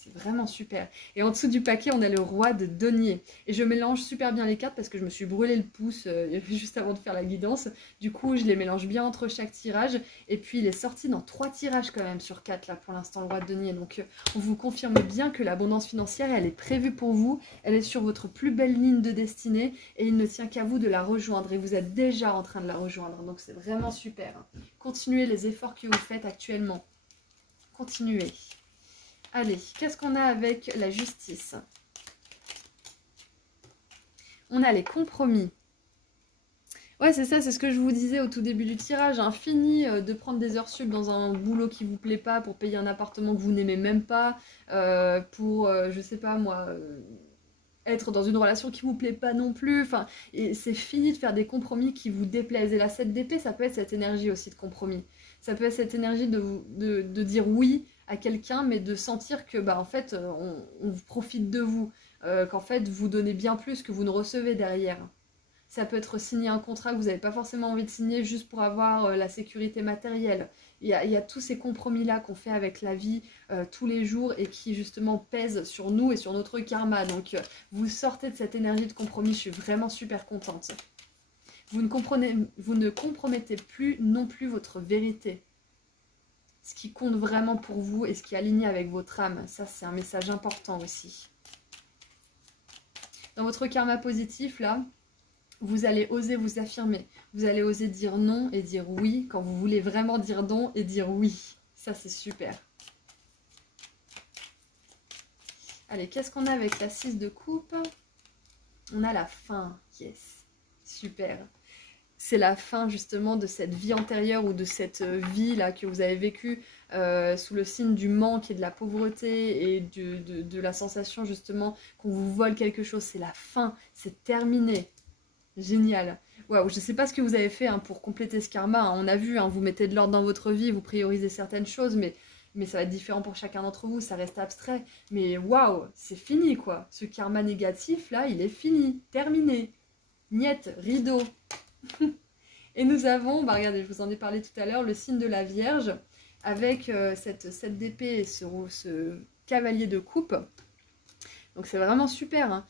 C'est vraiment super. Et en dessous du paquet, on a le roi de denier. Et je mélange super bien les cartes parce que je me suis brûlé le pouce juste avant de faire la guidance. Du coup, je les mélange bien entre chaque tirage. Et puis, il est sorti dans 3 tirages quand même sur 4 là pour l'instant, le roi de denier. Donc, on vous confirme bien que l'abondance financière, elle est prévue pour vous. Elle est sur votre plus belle ligne de destinée. Et il ne tient qu'à vous de la rejoindre. Et vous êtes déjà en train de la rejoindre. Donc, c'est vraiment super. Continuez les efforts que vous faites actuellement. Continuez. Allez, qu'est-ce qu'on a avec la justice? On a les compromis. Ouais, c'est ça, c'est ce que je vous disais au tout début du tirage. Hein. Fini de prendre des heures sup dans un boulot qui vous plaît pas pour payer un appartement que vous n'aimez même pas, pour, je sais pas moi, être dans une relation qui vous plaît pas non plus. Enfin, et c'est fini de faire des compromis qui vous déplaisent. Et la 7 d'épée, ça peut être cette énergie aussi de compromis. Ça peut être cette énergie de dire oui à quelqu'un, mais de sentir que bah en fait on profite de vous, qu'en fait vous donnez bien plus que vous ne recevez derrière. Ça peut être signer un contrat que vous n'avez pas forcément envie de signer juste pour avoir la sécurité matérielle. Il y a tous ces compromis-là qu'on fait avec la vie tous les jours et qui justement pèsent sur nous et sur notre karma. Donc vous sortez de cette énergie de compromis, je suis vraiment super contente. Vous ne compromettez plus non plus votre vérité. Ce qui compte vraiment pour vous et ce qui est aligné avec votre âme. Ça, c'est un message important aussi. Dans votre karma positif, là, vous allez oser vous affirmer. Vous allez oser dire non et dire oui quand vous voulez vraiment dire non et dire oui. Ça, c'est super. Allez, qu'est-ce qu'on a avec la 6 de coupe? On a la fin. Yes. Super. C'est la fin justement de cette vie antérieure ou de cette vie là que vous avez vécue sous le signe du manque et de la pauvreté et de la sensation justement qu'on vous vole quelque chose. C'est la fin, c'est terminé. Génial. Waouh, je ne sais pas ce que vous avez fait hein, pour compléter ce karma. Hein. On a vu, hein, vous mettez de l'ordre dans votre vie, vous priorisez certaines choses, mais ça va être différent pour chacun d'entre vous, ça reste abstrait. Mais waouh, c'est fini quoi. Ce karma négatif là, il est fini, terminé. Niette, rideau. Et nous avons, bah regardez, je vous en ai parlé tout à l'heure, le signe de la Vierge, avec cette d'épée et ce cavalier de coupe. Donc c'est vraiment super, hein.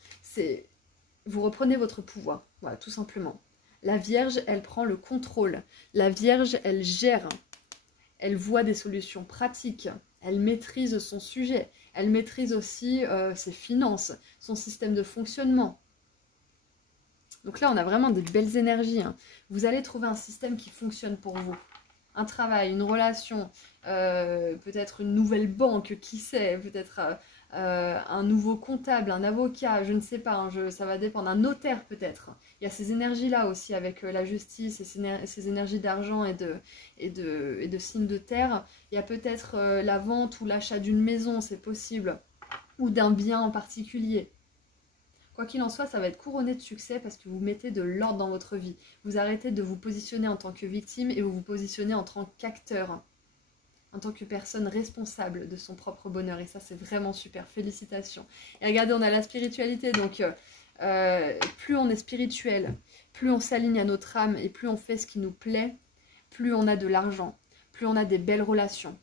Vous reprenez votre pouvoir, voilà, tout simplement. La Vierge, elle prend le contrôle. La Vierge, elle gère. Elle voit des solutions pratiques. Elle maîtrise son sujet. Elle maîtrise aussi ses finances, son système de fonctionnement. Donc là, on a vraiment des belles énergies, hein. Vous allez trouver un système qui fonctionne pour vous. Un travail, une relation, peut-être une nouvelle banque, qui sait, peut-être un nouveau comptable, un avocat, je ne sais pas, hein, ça va dépendre, un notaire peut-être. Il y a ces énergies-là aussi avec la justice et ces énergies d'argent et de signes de terre. Il y a peut-être la vente ou l'achat d'une maison, c'est possible, ou d'un bien en particulier. Quoi qu'il en soit, ça va être couronné de succès parce que vous mettez de l'ordre dans votre vie. Vous arrêtez de vous positionner en tant que victime et vous vous positionnez en tant qu'acteur, en tant que personne responsable de son propre bonheur. Et ça, c'est vraiment super. Félicitations. Et regardez, on a la spiritualité. Donc, plus on est spirituel, plus on s'aligne à notre âme et plus on fait ce qui nous plaît, plus on a de l'argent, plus on a des belles relations.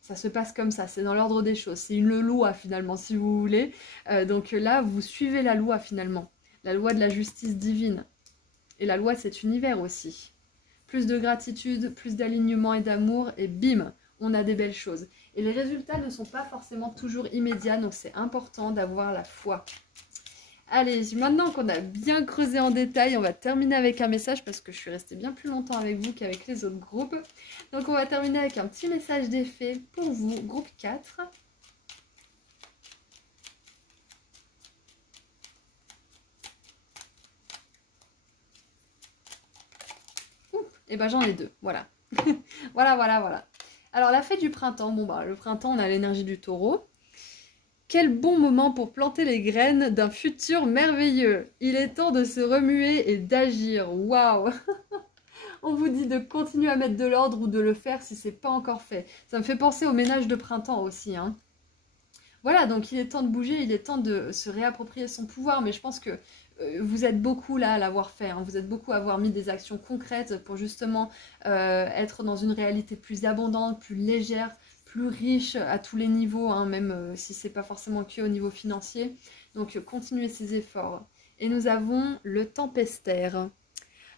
Ça se passe comme ça, c'est dans l'ordre des choses. C'est une loi finalement, si vous voulez. Donc là, vous suivez la loi finalement. La loi de la justice divine. Et la loi de cet univers aussi. Plus de gratitude, plus d'alignement et d'amour, et bim, on a des belles choses. Et les résultats ne sont pas forcément toujours immédiats, donc c'est important d'avoir la foi. Allez, maintenant qu'on a bien creusé en détail, on va terminer avec un message parce que je suis restée bien plus longtemps avec vous qu'avec les autres groupes. Donc on va terminer avec un petit message d'effet pour vous, groupe 4. Et ben j'en ai deux, voilà. voilà. Alors la fête du printemps, bon bah le printemps on a l'énergie du taureau. Quel bon moment pour planter les graines d'un futur merveilleux. Il est temps de se remuer et d'agir. Waouh. On vous dit de continuer à mettre de l'ordre ou de le faire si c'est pas encore fait. Ça me fait penser au ménage de printemps aussi, hein. Voilà, donc il est temps de bouger, il est temps de se réapproprier son pouvoir, mais je pense que vous êtes beaucoup là à l'avoir fait, hein. Vous êtes beaucoup à avoir mis des actions concrètes pour justement être dans une réalité plus abondante, plus légère, plus riche à tous les niveaux, hein, même si c'est pas forcément que au niveau financier. Donc continuez ces efforts. Et nous avons le tempestaire.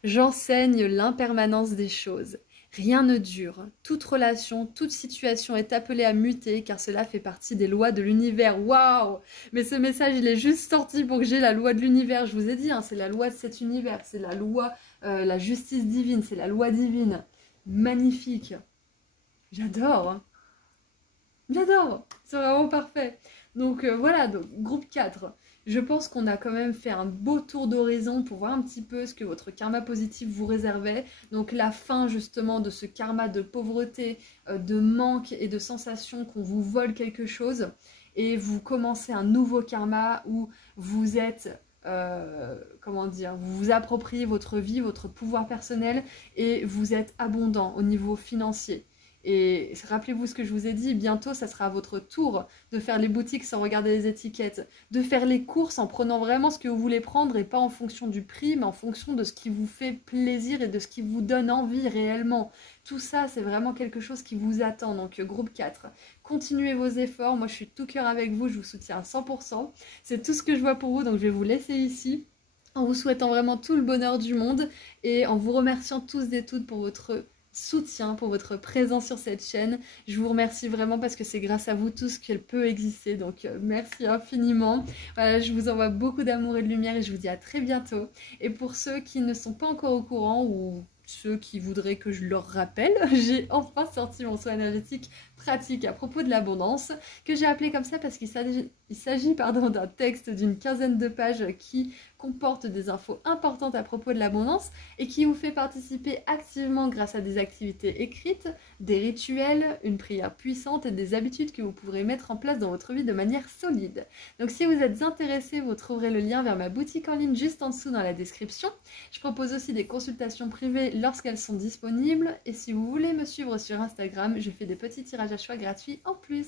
J'enseigne l'impermanence des choses. Rien ne dure. Toute relation, toute situation est appelée à muter car cela fait partie des lois de l'univers. Waouh! Mais ce message, il est juste sorti pour que j'ai la loi de l'univers. Je vous ai dit, hein, c'est la loi de cet univers. C'est la loi, la justice divine. C'est la loi divine. Magnifique. J'adore. J'adore. C'est vraiment parfait. Donc voilà, donc, groupe 4. Je pense qu'on a quand même fait un beau tour d'horizon pour voir un petit peu ce que votre karma positif vous réservait. Donc la fin justement de ce karma de pauvreté, de manque et de sensation qu'on vous vole quelque chose. Et vous commencez un nouveau karma où vous êtes, comment dire, vous vous appropriez votre vie, votre pouvoir personnel et vous êtes abondant au niveau financier. Et rappelez-vous ce que je vous ai dit, bientôt ça sera à votre tour de faire les boutiques sans regarder les étiquettes, de faire les courses en prenant vraiment ce que vous voulez prendre et pas en fonction du prix, mais en fonction de ce qui vous fait plaisir et de ce qui vous donne envie réellement. Tout ça, c'est vraiment quelque chose qui vous attend, donc groupe 4. Continuez vos efforts, moi je suis tout cœur avec vous, je vous soutiens à 100%. C'est tout ce que je vois pour vous, donc je vais vous laisser ici en vous souhaitant vraiment tout le bonheur du monde et en vous remerciant tous et toutes pour votre soutien, pour votre présence sur cette chaîne. Je vous remercie vraiment parce que c'est grâce à vous tous qu'elle peut exister, donc merci infiniment. Voilà, je vous envoie beaucoup d'amour et de lumière et je vous dis à très bientôt. Et pour ceux qui ne sont pas encore au courant ou ceux qui voudraient que je leur rappelle, j'ai enfin sorti mon soin énergétique pratique à propos de l'abondance, que j'ai appelé comme ça parce qu'il s'agit d'un texte d'une quinzaine de pages qui comporte des infos importantes à propos de l'abondance et qui vous fait participer activement grâce à des activités écrites, des rituels, une prière puissante et des habitudes que vous pourrez mettre en place dans votre vie de manière solide. Donc si vous êtes intéressé, vous trouverez le lien vers ma boutique en ligne juste en dessous dans la description. Je propose aussi des consultations privées lorsqu'elles sont disponibles et si vous voulez me suivre sur Instagram, je fais des petits tirages à choix gratuits en plus.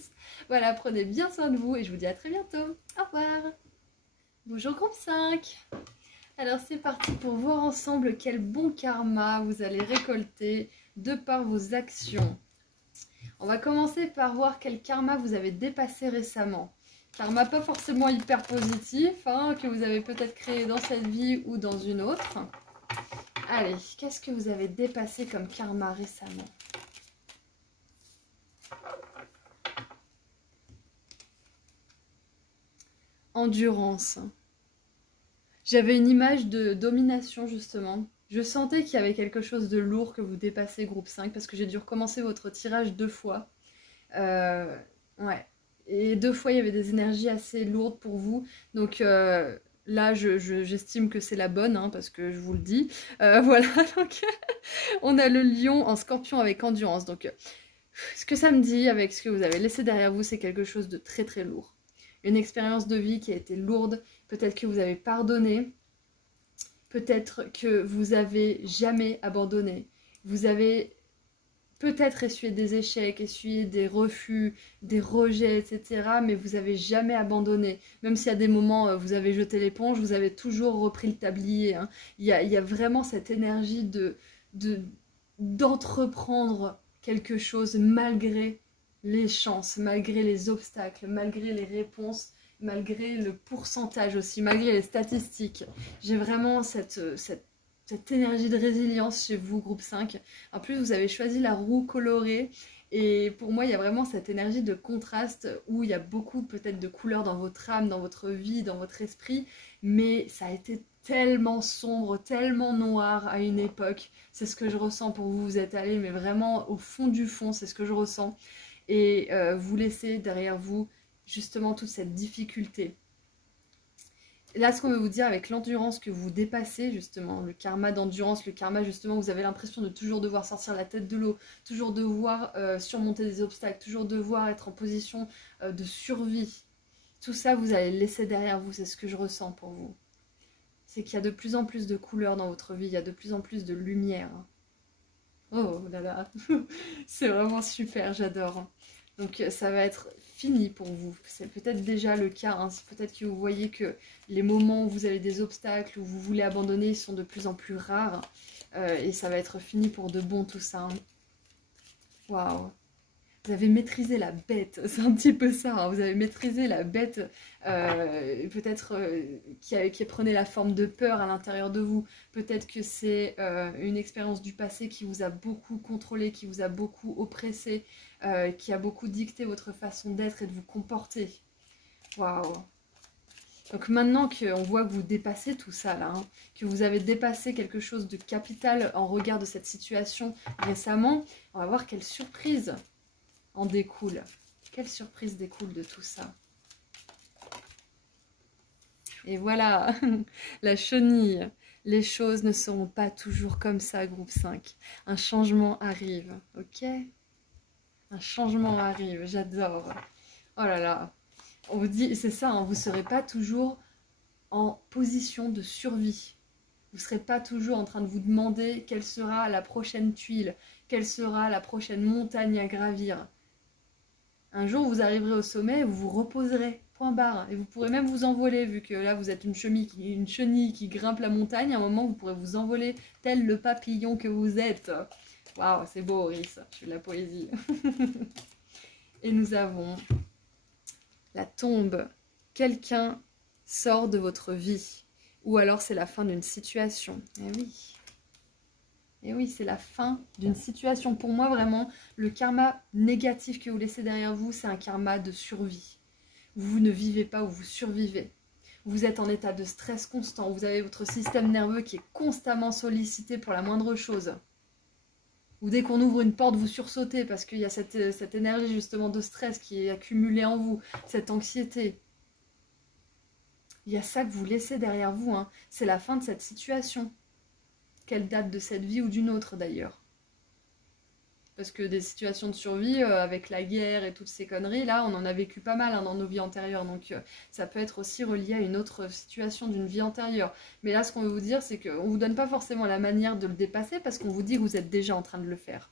Voilà, prenez bien soin de vous et je vous dis à très bientôt. Au revoir. Bonjour groupe 5. Alors c'est parti pour voir ensemble quel bon karma vous allez récolter de par vos actions. On va commencer par voir quel karma vous avez dépassé récemment. Karma pas forcément hyper positif, hein, que vous avez peut-être créé dans cette vie ou dans une autre. Allez, qu'est-ce que vous avez dépassé comme karma récemment? Endurance. J'avais une image de domination justement. Je sentais qu'il y avait quelque chose de lourd que vous dépassez groupe 5 parce que j'ai dû recommencer votre tirage 2 fois. Ouais. Et 2 fois il y avait des énergies assez lourdes pour vous. Donc là j'estime que c'est la bonne hein, parce que je vous le dis. Voilà, donc on a le lion en scorpion avec endurance. Donc ce que ça me dit avec ce que vous avez laissé derrière vous, c'est quelque chose de très très lourd. Une expérience de vie qui a été lourde, peut-être que vous avez pardonné, peut-être que vous avez jamais abandonné, vous avez peut-être essuyé des échecs, essuyé des refus, des rejets, etc. Mais vous n'avez jamais abandonné. Même s'il y a des moments où vous avez jeté l'éponge, vous avez toujours repris le tablier. Hein. Il y a vraiment cette énergie d'entreprendre quelque chose malgré les chances, malgré les obstacles, malgré les réponses, malgré le pourcentage aussi, malgré les statistiques. J'ai vraiment cette énergie de résilience chez vous, groupe 5. En plus, vous avez choisi la roue colorée. Et pour moi, il y a vraiment cette énergie de contraste où il y a beaucoup peut-être de couleurs dans votre âme, dans votre vie, dans votre esprit. Mais ça a été tellement sombre, tellement noir à une époque. C'est ce que je ressens pour vous. Vous êtes allé, mais vraiment au fond du fond, c'est ce que je ressens. Et vous laissez derrière vous justement toute cette difficulté. Là, ce qu'on veut vous dire avec l'endurance que vous dépassez, justement, le karma d'endurance, le karma, justement, vous avez l'impression de toujours devoir sortir la tête de l'eau, toujours devoir surmonter des obstacles, toujours devoir être en position de survie. Tout ça, vous allez le laisser derrière vous, c'est ce que je ressens pour vous. C'est qu'il y a de plus en plus de couleurs dans votre vie, il y a de plus en plus de lumière. Oh là là, c'est vraiment super, j'adore. Donc ça va être fini pour vous. C'est peut-être déjà le cas. Hein. Peut-être que vous voyez que les moments où vous avez des obstacles, où vous voulez abandonner, sont de plus en plus rares. Et ça va être fini pour de bon tout ça. Hein. Waouh! Vous avez maîtrisé la bête, c'est un petit peu ça, hein. Vous avez maîtrisé la bête peut-être qui prenait la forme de peur à l'intérieur de vous. Peut-être que c'est une expérience du passé qui vous a beaucoup contrôlé, qui vous a beaucoup oppressé, qui a beaucoup dicté votre façon d'être et de vous comporter. Waouh! Donc maintenant qu'on voit que vous dépassez tout ça là, hein, que vous avez dépassé quelque chose de capital en regard de cette situation récemment, on va voir quelle surprise en découle. Quelle surprise découle de tout ça? Et voilà, la chenille. Les choses ne seront pas toujours comme ça, groupe 5. Un changement arrive, ok? Un changement arrive, j'adore. Oh là là, on vous dit, c'est ça, hein, vous ne serez pas toujours en position de survie. Vous ne serez pas toujours en train de vous demander quelle sera la prochaine tuile, quelle sera la prochaine montagne à gravir. Un jour, vous arriverez au sommet, vous vous reposerez, point barre. Et vous pourrez même vous envoler, vu que là, vous êtes une chenille qui grimpe la montagne. À un moment, vous pourrez vous envoler tel le papillon que vous êtes. Waouh, c'est beau, Auris. Je fais de la poésie. Et nous avons la tombe. Quelqu'un sort de votre vie. Ou alors, c'est la fin d'une situation. Eh oui. Et oui, c'est la fin d'une situation. Pour moi, vraiment, le karma négatif que vous laissez derrière vous, c'est un karma de survie. Vous ne vivez pas ou vous survivez. Vous êtes en état de stress constant. Vous avez votre système nerveux qui est constamment sollicité pour la moindre chose. Ou dès qu'on ouvre une porte, vous sursautez parce qu'il y a cette énergie justement de stress qui est accumulée en vous, cette anxiété. Il y a ça que vous laissez derrière vous. Hein. C'est la fin de cette situation. Qu'elle date de cette vie ou d'une autre d'ailleurs. Parce que des situations de survie, avec la guerre et toutes ces conneries, là, on en a vécu pas mal hein, dans nos vies antérieures. Donc ça peut être aussi relié à une autre situation d'une vie antérieure. Mais là, ce qu'on veut vous dire, c'est qu'on ne vous donne pas forcément la manière de le dépasser parce qu'on vous dit que vous êtes déjà en train de le faire.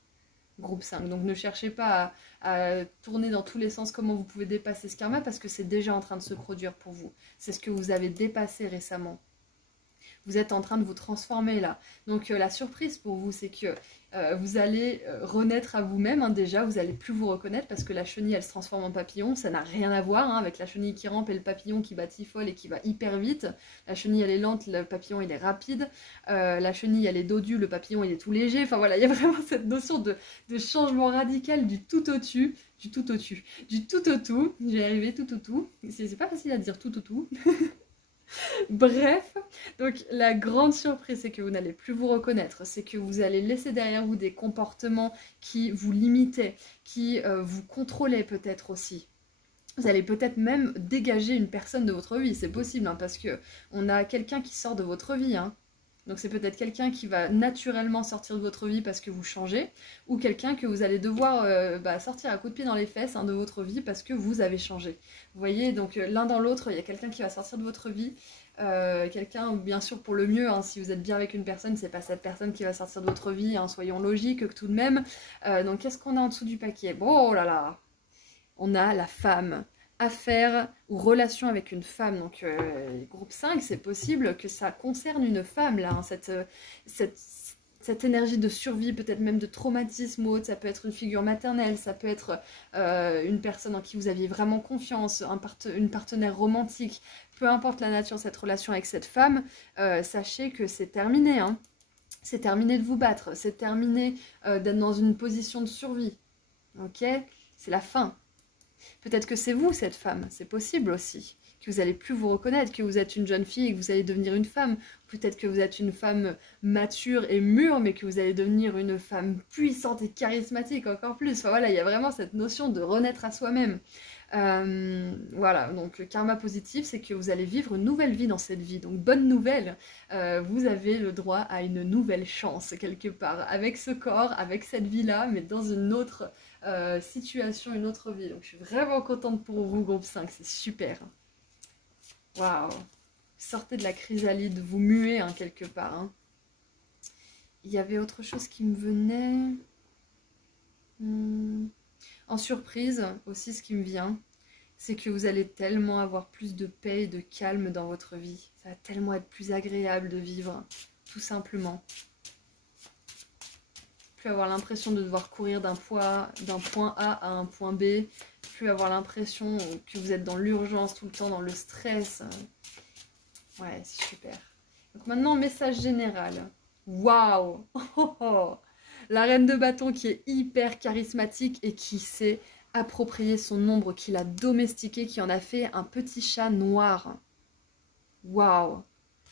Groupe 5. Donc ne cherchez pas à tourner dans tous les sens comment vous pouvez dépasser ce karma parce que c'est déjà en train de se produire pour vous. C'est ce que vous avez dépassé récemment. Vous êtes en train de vous transformer là. Donc la surprise pour vous, c'est que vous allez renaître à vous-même, hein, déjà, vous allez plus vous reconnaître parce que la chenille, elle se transforme en papillon, ça n'a rien à voir hein, avec la chenille qui rampe et le papillon qui batifole et qui va hyper vite. La chenille, elle est lente, le papillon, il est rapide. La chenille, elle est dodue, le papillon, il est tout léger. Enfin voilà, il y a vraiment cette notion de changement radical du tout au dessus, du tout au dessus, du tout au tout. J'ai arrivé tout au tout. C'est pas facile à dire tout au tout. Bref, donc la grande surprise, c'est que vous n'allez plus vous reconnaître, c'est que vous allez laisser derrière vous des comportements qui vous limitaient, qui vous contrôlaient peut-être aussi. Vous allez peut-être même dégager une personne de votre vie, c'est possible, hein, parce que on a quelqu'un qui sort de votre vie, hein. Donc c'est peut-être quelqu'un qui va naturellement sortir de votre vie parce que vous changez, ou quelqu'un que vous allez devoir sortir à coups de pied dans les fesses hein, de votre vie parce que vous avez changé. Vous voyez, donc l'un dans l'autre, il y a quelqu'un qui va sortir de votre vie, quelqu'un, bien sûr pour le mieux, hein, si vous êtes bien avec une personne, c'est pas cette personne qui va sortir de votre vie, hein, soyons logiques tout de même. Donc qu'est-ce qu'on a en dessous du paquet? Bon, oh là là, on a la femme. Affaire ou relation avec une femme, donc groupe 5, c'est possible que ça concerne une femme là, hein, cette énergie de survie, peut-être même de traumatisme ou autre, ça peut être une figure maternelle, ça peut être une personne en qui vous aviez vraiment confiance, une partenaire romantique, peu importe la nature de cette relation avec cette femme, sachez que c'est terminé, hein. C'est terminé de vous battre, c'est terminé d'être dans une position de survie, ok? C'est la fin. Peut-être que c'est vous, cette femme, c'est possible aussi, que vous n'allez plus vous reconnaître, que vous êtes une jeune fille et que vous allez devenir une femme. Peut-être que vous êtes une femme mature et mûre, mais que vous allez devenir une femme puissante et charismatique encore plus. Enfin voilà, il y a vraiment cette notion de renaître à soi-même. Voilà, donc le karma positif, c'est que vous allez vivre une nouvelle vie dans cette vie. Donc bonne nouvelle, vous avez le droit à une nouvelle chance quelque part, avec ce corps, avec cette vie-là, mais dans une autre situation, une autre vie. Donc je suis vraiment contente pour vous, groupe 5, c'est super. Waouh! Sortez de la chrysalide, vous muez hein, quelque part. Hein. Il y avait autre chose qui me venait. En surprise, aussi ce qui me vient, c'est que vous allez tellement avoir plus de paix et de calme dans votre vie. Ça va tellement être plus agréable de vivre, tout simplement. Plus avoir l'impression de devoir courir d'un point A à un point B, plus avoir l'impression que vous êtes dans l'urgence tout le temps, dans le stress. Ouais, c'est super. Donc maintenant, message général. Waouh! La reine de bâton qui est hyper charismatique et qui sait approprier son ombre, qui l'a domestiqué, qui en a fait un petit chat noir. Waouh!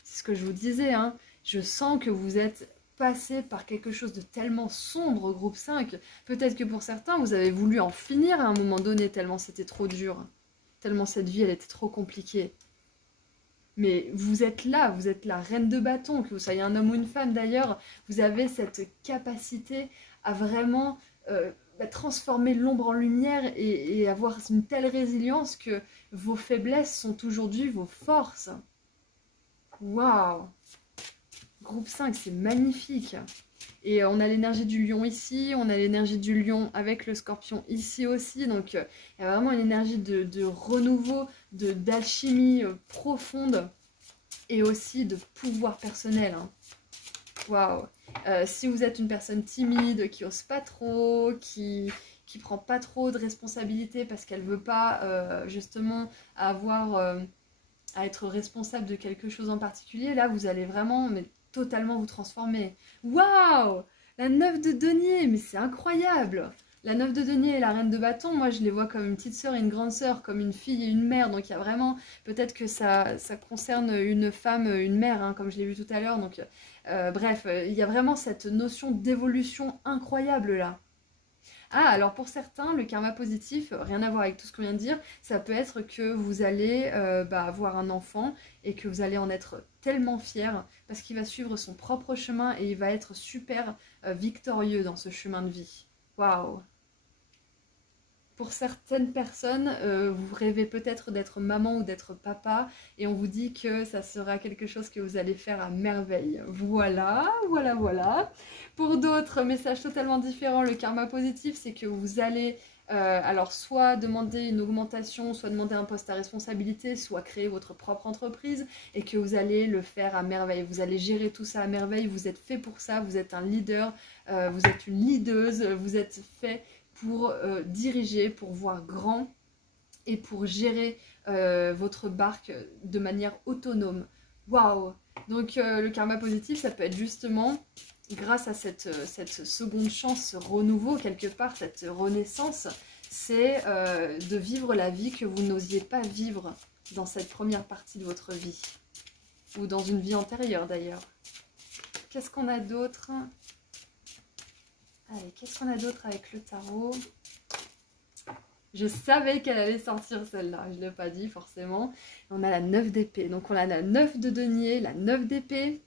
C'est ce que je vous disais, hein. Je sens que vous êtes passé par quelque chose de tellement sombre, groupe 5. Peut-être que pour certains, vous avez voulu en finir à un moment donné, tellement c'était trop dur. Tellement cette vie, elle était trop compliquée. Mais vous êtes là, vous êtes la reine de bâton, que vous soyez un homme ou une femme d'ailleurs, vous avez cette capacité à vraiment transformer l'ombre en lumière et avoir une telle résilience que vos faiblesses sont aujourd'hui vos forces. Waouh! Groupe 5, c'est magnifique. Et on a l'énergie du lion ici, on a l'énergie du lion avec le scorpion ici aussi. Donc il y a vraiment une énergie de renouveau, d'alchimie profonde et aussi de pouvoir personnel. Hein. Waouh! Si vous êtes une personne timide, qui n'ose pas trop, qui prend pas trop de responsabilités parce qu'elle veut pas justement avoir à être responsable de quelque chose en particulier, là vous allez vraiment totalement vous transformer. Waouh! La 9 de denier, mais c'est incroyable! La 9 de denier et la reine de bâton, moi je les vois comme une petite sœur et une grande sœur, comme une fille et une mère. Donc il y a vraiment, peut-être que ça concerne une femme, une mère, hein, comme je l'ai vu tout à l'heure. Donc bref, il y a vraiment cette notion d'évolution incroyable là. Ah, alors pour certains, le karma positif, rien à voir avec tout ce qu'on vient de dire, ça peut être que vous allez avoir un enfant et que vous allez en être tellement fier parce qu'il va suivre son propre chemin et il va être super victorieux dans ce chemin de vie. Waouh! Pour certaines personnes, vous rêvez peut-être d'être maman ou d'être papa et on vous dit que ça sera quelque chose que vous allez faire à merveille. Voilà, voilà, voilà. Pour d'autres, message totalement différent, le karma positif, c'est que vous allez Alors soit demander une augmentation, soit demander un poste à responsabilité, soit créer votre propre entreprise et que vous allez le faire à merveille. Vous allez gérer tout ça à merveille, vous êtes fait pour ça, vous êtes un leader, vous êtes une leaduse, vous êtes fait pour diriger, pour voir grand et pour gérer votre barque de manière autonome. Waouh! Donc le karma positif, ça peut être justement grâce à cette seconde chance, ce renouveau quelque part, cette renaissance, c'est de vivre la vie que vous n'osiez pas vivre dans cette première partie de votre vie. Ou dans une vie antérieure d'ailleurs. Qu'est-ce qu'on a d'autre? Allez, qu'est-ce qu'on a d'autre avec le tarot? Je savais qu'elle allait sortir celle-là, je ne l'ai pas dit forcément. On a la 9 d'épée, donc on a la 9 de denier, la 9 d'épée.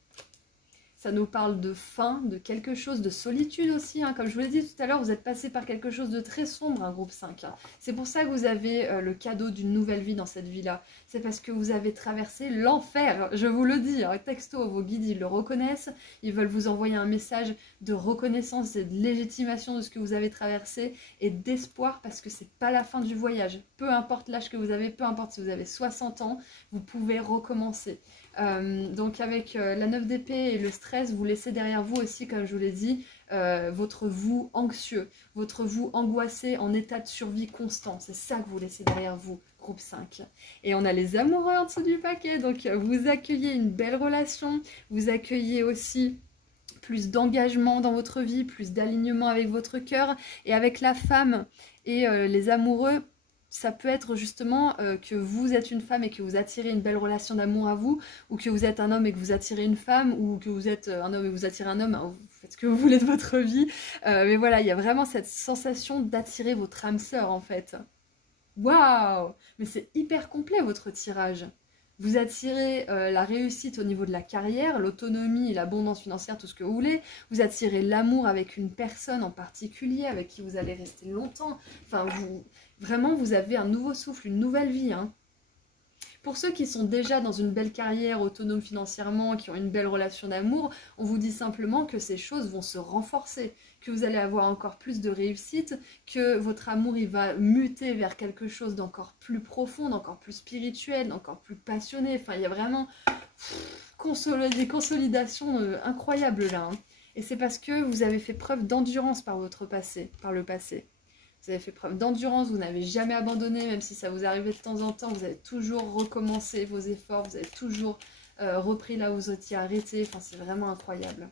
Ça nous parle de fin, de quelque chose, de solitude aussi. Hein. Comme je vous l'ai dit tout à l'heure, vous êtes passé par quelque chose de très sombre, un groupe 5. Hein. C'est pour ça que vous avez le cadeau d'une nouvelle vie dans cette vie-là. C'est parce que vous avez traversé l'enfer, je vous le dis. Hein. Texto, vos guides, ils le reconnaissent. Ils veulent vous envoyer un message de reconnaissance et de légitimation de ce que vous avez traversé et d'espoir parce que c'est pas la fin du voyage. Peu importe l'âge que vous avez, peu importe si vous avez 60 ans, vous pouvez recommencer. Donc avec la 9 d'épée et le stress, vous laissez derrière vous aussi, comme je vous l'ai dit, votre vous anxieux, votre vous angoissé en état de survie constant. C'est ça que vous laissez derrière vous, groupe 5. Et on a les amoureux en dessous du paquet, donc vous accueillez une belle relation, vous accueillez aussi plus d'engagement dans votre vie, plus d'alignement avec votre cœur. Et avec la femme et les amoureux, ça peut être justement que vous êtes une femme et que vous attirez une belle relation d'amour à vous, ou que vous êtes un homme et que vous attirez une femme, ou que vous êtes un homme et que vous attirez un homme, hein, vous faites ce que vous voulez de votre vie. Mais voilà, il y a vraiment cette sensation d'attirer votre âme sœur en fait. Waouh! Mais c'est hyper complet votre tirage. Vous attirez la réussite au niveau de la carrière, l'autonomie, l'abondance financière, tout ce que vous voulez. Vous attirez l'amour avec une personne en particulier, avec qui vous allez rester longtemps. Enfin, vraiment, vous avez un nouveau souffle, une nouvelle vie. Hein. Pour ceux qui sont déjà dans une belle carrière, autonomes financièrement, qui ont une belle relation d'amour, on vous dit simplement que ces choses vont se renforcer, que vous allez avoir encore plus de réussite, que votre amour il va muter vers quelque chose d'encore plus profond, d'encore plus spirituel, d'encore plus passionné. Enfin, il y a vraiment des consolidations incroyables là. Hein. Et c'est parce que vous avez fait preuve d'endurance par le passé. Vous avez fait preuve d'endurance, vous n'avez jamais abandonné, même si ça vous arrivait de temps en temps, vous avez toujours recommencé vos efforts, vous avez toujours repris là où vous étiez arrêté. Enfin, c'est vraiment incroyable.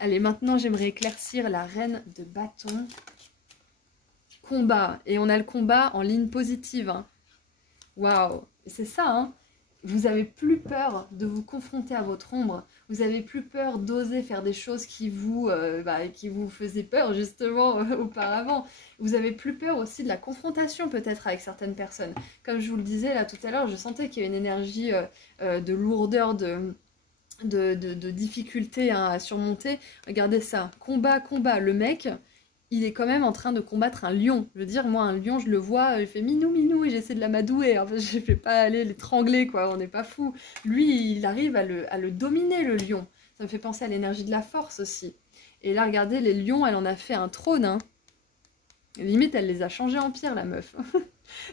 Allez, maintenant, j'aimerais éclaircir la reine de bâton. Combat. Et on a le combat en ligne positive. Hein. Waouh! C'est ça, hein? Vous n'avez plus peur de vous confronter à votre ombre. Vous n'avez plus peur d'oser faire des choses qui vous faisaient peur, justement, auparavant. Vous n'avez plus peur aussi de la confrontation, peut-être, avec certaines personnes. Comme je vous le disais, là, tout à l'heure, je sentais qu'il y avait une énergie de lourdeur, de difficulté hein, à surmonter. Regardez ça. Combat, combat. Le mec... il est quand même en train de combattre un lion. Je veux dire, moi, un lion, je le vois, il fait minou, minou, et j'essaie de l'amadouer. En fait, je ne fais pas aller l'étrangler, quoi, on n'est pas fou. Lui, il arrive à le dominer, le lion. Ça me fait penser à l'énergie de la force aussi. Et là, regardez, les lions, elle en a fait un trône. Hein. Limite, elle les a changés en pierre, la meuf.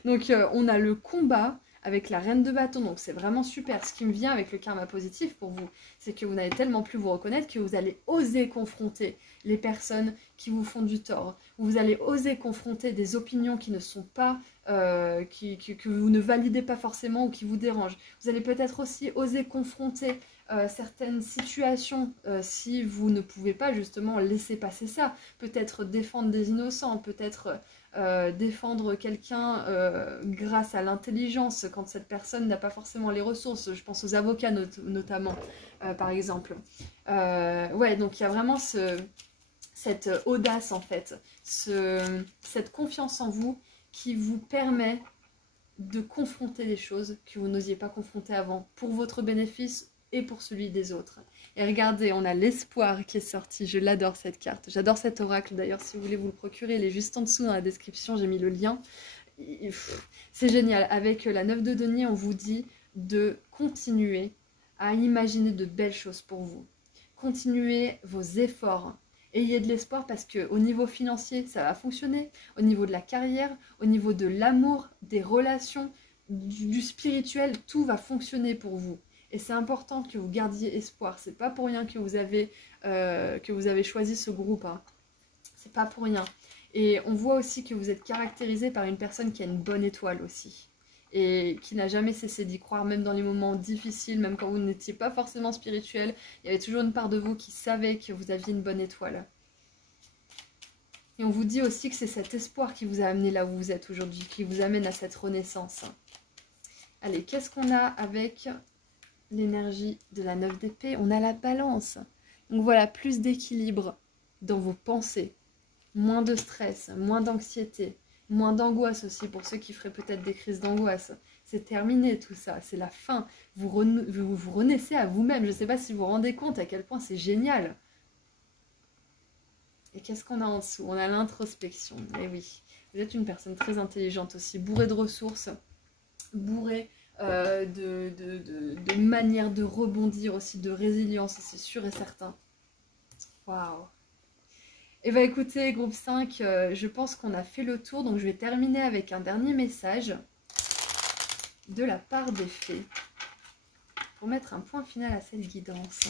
Donc, on a le combat avec la reine de bâton, donc c'est vraiment super. Ce qui me vient avec le karma positif pour vous, c'est que vous n'allez tellement plus vous reconnaître que vous allez oser confronter les personnes qui vous font du tort. Vous allez oser confronter des opinions qui ne sont pas, que vous ne validez pas forcément ou qui vous dérangent. Vous allez peut-être aussi oser confronter certaines situations si vous ne pouvez pas justement laisser passer ça. Peut-être défendre des innocents, peut-être... défendre quelqu'un grâce à l'intelligence quand cette personne n'a pas forcément les ressources. Je pense aux avocats notamment, par exemple. Ouais, donc il y a vraiment cette audace en fait, cette confiance en vous qui vous permet de confronter des choses que vous n'osiez pas confronter avant pour votre bénéfice et pour celui des autres. Et regardez, on a l'espoir qui est sorti. Je l'adore cette carte. J'adore cet oracle. D'ailleurs, si vous voulez vous le procurer, il est juste en dessous dans la description. J'ai mis le lien. C'est génial. Avec la 9 de denier, on vous dit de continuer à imaginer de belles choses pour vous. Continuez vos efforts. Ayez de l'espoir parce qu'au niveau financier, ça va fonctionner, au niveau de la carrière, au niveau de l'amour, des relations, du spirituel, tout va fonctionner pour vous. Et c'est important que vous gardiez espoir. C'est pas pour rien que vous avez choisi ce groupe. Hein. C'est pas pour rien. Et on voit aussi que vous êtes caractérisé par une personne qui a une bonne étoile aussi. Et qui n'a jamais cessé d'y croire, même dans les moments difficiles, même quand vous n'étiez pas forcément spirituel. Il y avait toujours une part de vous qui savait que vous aviez une bonne étoile. Et on vous dit aussi que c'est cet espoir qui vous a amené là où vous êtes aujourd'hui, qui vous amène à cette renaissance. Allez, qu'est-ce qu'on a avec l'énergie de la 9 d'épée? On a la balance. Donc voilà, plus d'équilibre dans vos pensées. Moins de stress, moins d'anxiété, moins d'angoisse aussi pour ceux qui feraient peut-être des crises d'angoisse. C'est terminé tout ça, c'est la fin. Vous renaissez à vous-même. Je ne sais pas si vous vous rendez compte à quel point c'est génial. Et qu'est-ce qu'on a en dessous? On a l'introspection. Et oui, vous êtes une personne très intelligente aussi, bourrée de ressources, bourrée de manières de rebondir aussi, de résilience, c'est sûr et certain. Waouh! Et bah écoutez, groupe 5, je pense qu'on a fait le tour, donc je vais terminer avec un dernier message de la part des fées pour mettre un point final à cette guidance.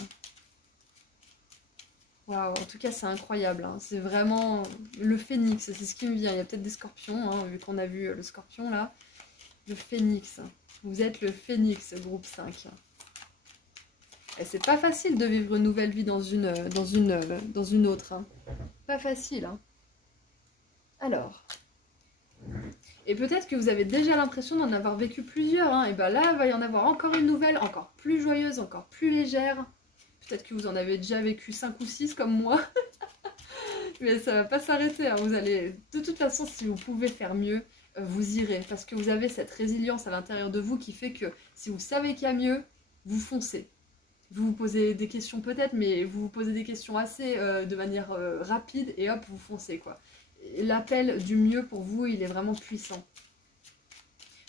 Waouh, en tout cas c'est incroyable, hein. C'est vraiment le phénix, c'est ce qui me vient. Il y a peut-être des scorpions, hein, vu qu'on a vu le scorpion là. Le phénix, vous êtes le phénix, groupe 5. Et c'est pas facile de vivre une nouvelle vie dans une autre. Hein. Pas facile. Hein. Alors. Et peut-être que vous avez déjà l'impression d'en avoir vécu plusieurs. Hein. Et bien là, il va y en avoir encore une nouvelle, encore plus joyeuse, encore plus légère. Peut-être que vous en avez déjà vécu 5 ou 6 comme moi. Mais ça va pas s'arrêter. Hein. Vous allez, de toute façon, si vous pouvez faire mieux, vous irez. Parce que vous avez cette résilience à l'intérieur de vous qui fait que si vous savez qu'il y a mieux, vous foncez. Vous vous posez des questions peut-être, mais vous vous posez des questions assez de manière rapide et hop, vous foncez quoi. L'appel du mieux pour vous, il est vraiment puissant.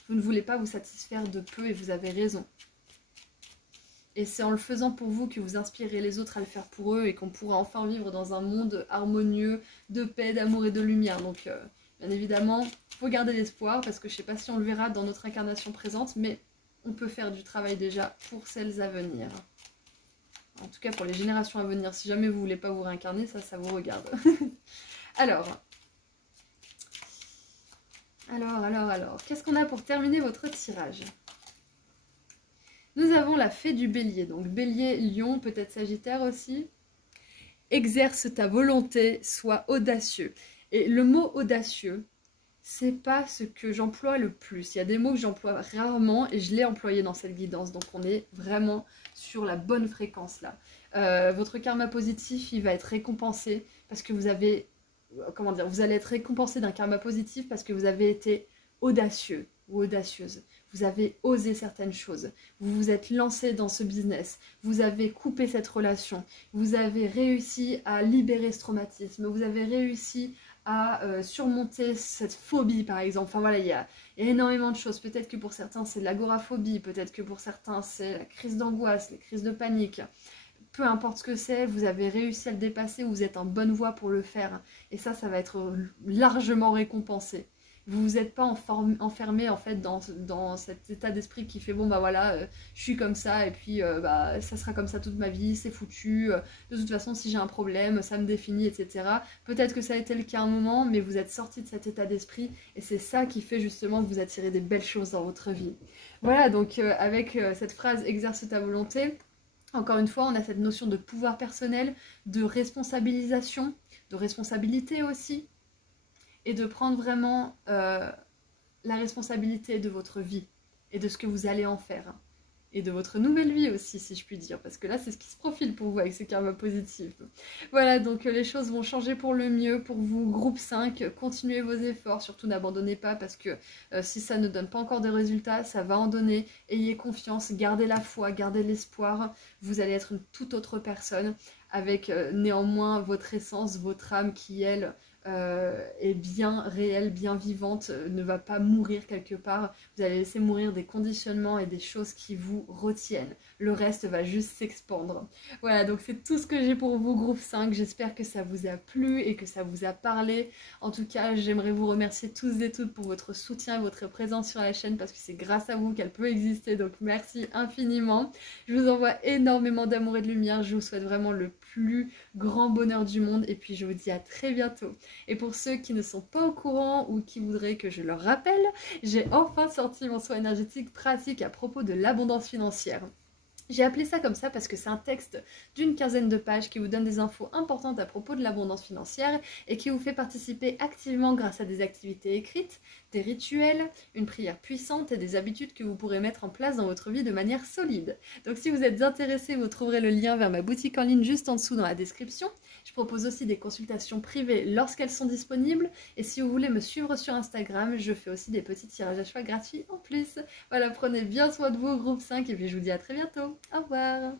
Vous ne voulez pas vous satisfaire de peu et vous avez raison. Et c'est en le faisant pour vous que vous inspirez les autres à le faire pour eux et qu'on pourra enfin vivre dans un monde harmonieux, de paix, d'amour et de lumière. Donc bien évidemment, il faut garder l'espoir parce que je ne sais pas si on le verra dans notre incarnation présente, mais on peut faire du travail déjà pour celles à venir. En tout cas pour les générations à venir. Si jamais vous ne voulez pas vous réincarner, ça vous regarde. Alors, qu'est-ce qu'on a pour terminer votre tirage? Nous avons la fée du bélier. Donc bélier, lion, peut-être sagittaire aussi. Exerce ta volonté, sois audacieux. Et le mot audacieux, c'est pas ce que j'emploie le plus. Il y a des mots que j'emploie rarement et je l'ai employé dans cette guidance. Donc on est vraiment sur la bonne fréquence là. Votre karma positif, il va être récompensé parce que vous avez, comment dire, vous allez être récompensé d'un karma positif parce que vous avez été audacieux ou audacieuse. Vous avez osé certaines choses. Vous vous êtes lancé dans ce business. Vous avez coupé cette relation. Vous avez réussi à libérer ce traumatisme. Vous avez réussi à surmonter cette phobie par exemple. Enfin voilà, il y a énormément de choses. Peut-être que pour certains c'est l'agoraphobie, peut-être que pour certains c'est la crise d'angoisse, les crises de panique. Peu importe ce que c'est, vous avez réussi à le dépasser, vous êtes en bonne voie pour le faire. Et ça va être largement récompensé. Vous vous êtes pas enfermé en fait dans cet état d'esprit qui fait bon bah voilà, je suis comme ça et puis bah ça sera comme ça toute ma vie, c'est foutu, de toute façon si j'ai un problème ça me définit, etc. Peut-être que ça a été le cas un moment, mais vous êtes sorti de cet état d'esprit et c'est ça qui fait justement que vous attirez des belles choses dans votre vie. Voilà, donc avec cette phrase exerce ta volonté, encore une fois on a cette notion de pouvoir personnel, de responsabilisation, de responsabilité aussi, et de prendre vraiment la responsabilité de votre vie et de ce que vous allez en faire. Et de votre nouvelle vie aussi, si je puis dire, parce que là, c'est ce qui se profile pour vous avec ce karma positif. Voilà, donc les choses vont changer pour le mieux pour vous. Groupe 5, continuez vos efforts, surtout n'abandonnez pas, parce que si ça ne donne pas encore de résultats, ça va en donner. Ayez confiance, gardez la foi, gardez l'espoir. Vous allez être une toute autre personne, avec néanmoins votre essence, votre âme qui, elle, est bien réelle, bien vivante, ne va pas mourir quelque part. Vous allez laisser mourir des conditionnements et des choses qui vous retiennent. le reste va juste s'expandre. Voilà, donc c'est tout ce que j'ai pour vous, groupe 5. J'espère que ça vous a plu et que ça vous a parlé. En tout cas, j'aimerais vous remercier tous et toutes pour votre soutien et votre présence sur la chaîne parce que c'est grâce à vous qu'elle peut exister. Donc merci infiniment. Je vous envoie énormément d'amour et de lumière. Je vous souhaite vraiment le plus grand bonheur du monde et puis je vous dis à très bientôt. Et pour ceux qui ne sont pas au courant ou qui voudraient que je leur rappelle, j'ai enfin sorti mon soin énergétique pratique à propos de l'abondance financière. J'ai appelé ça comme ça parce que c'est un texte d'une quinzaine de pages qui vous donne des infos importantes à propos de l'abondance financière et qui vous fait participer activement grâce à des activités écrites, des rituels, une prière puissante et des habitudes que vous pourrez mettre en place dans votre vie de manière solide. Donc si vous êtes intéressé, vous trouverez le lien vers ma boutique en ligne juste en dessous dans la description. Je propose aussi des consultations privées lorsqu'elles sont disponibles et si vous voulez me suivre sur Instagram, je fais aussi des petits tirages à choix gratuits en plus. Voilà, prenez bien soin de vous, groupe 5, et puis je vous dis à très bientôt. Au revoir.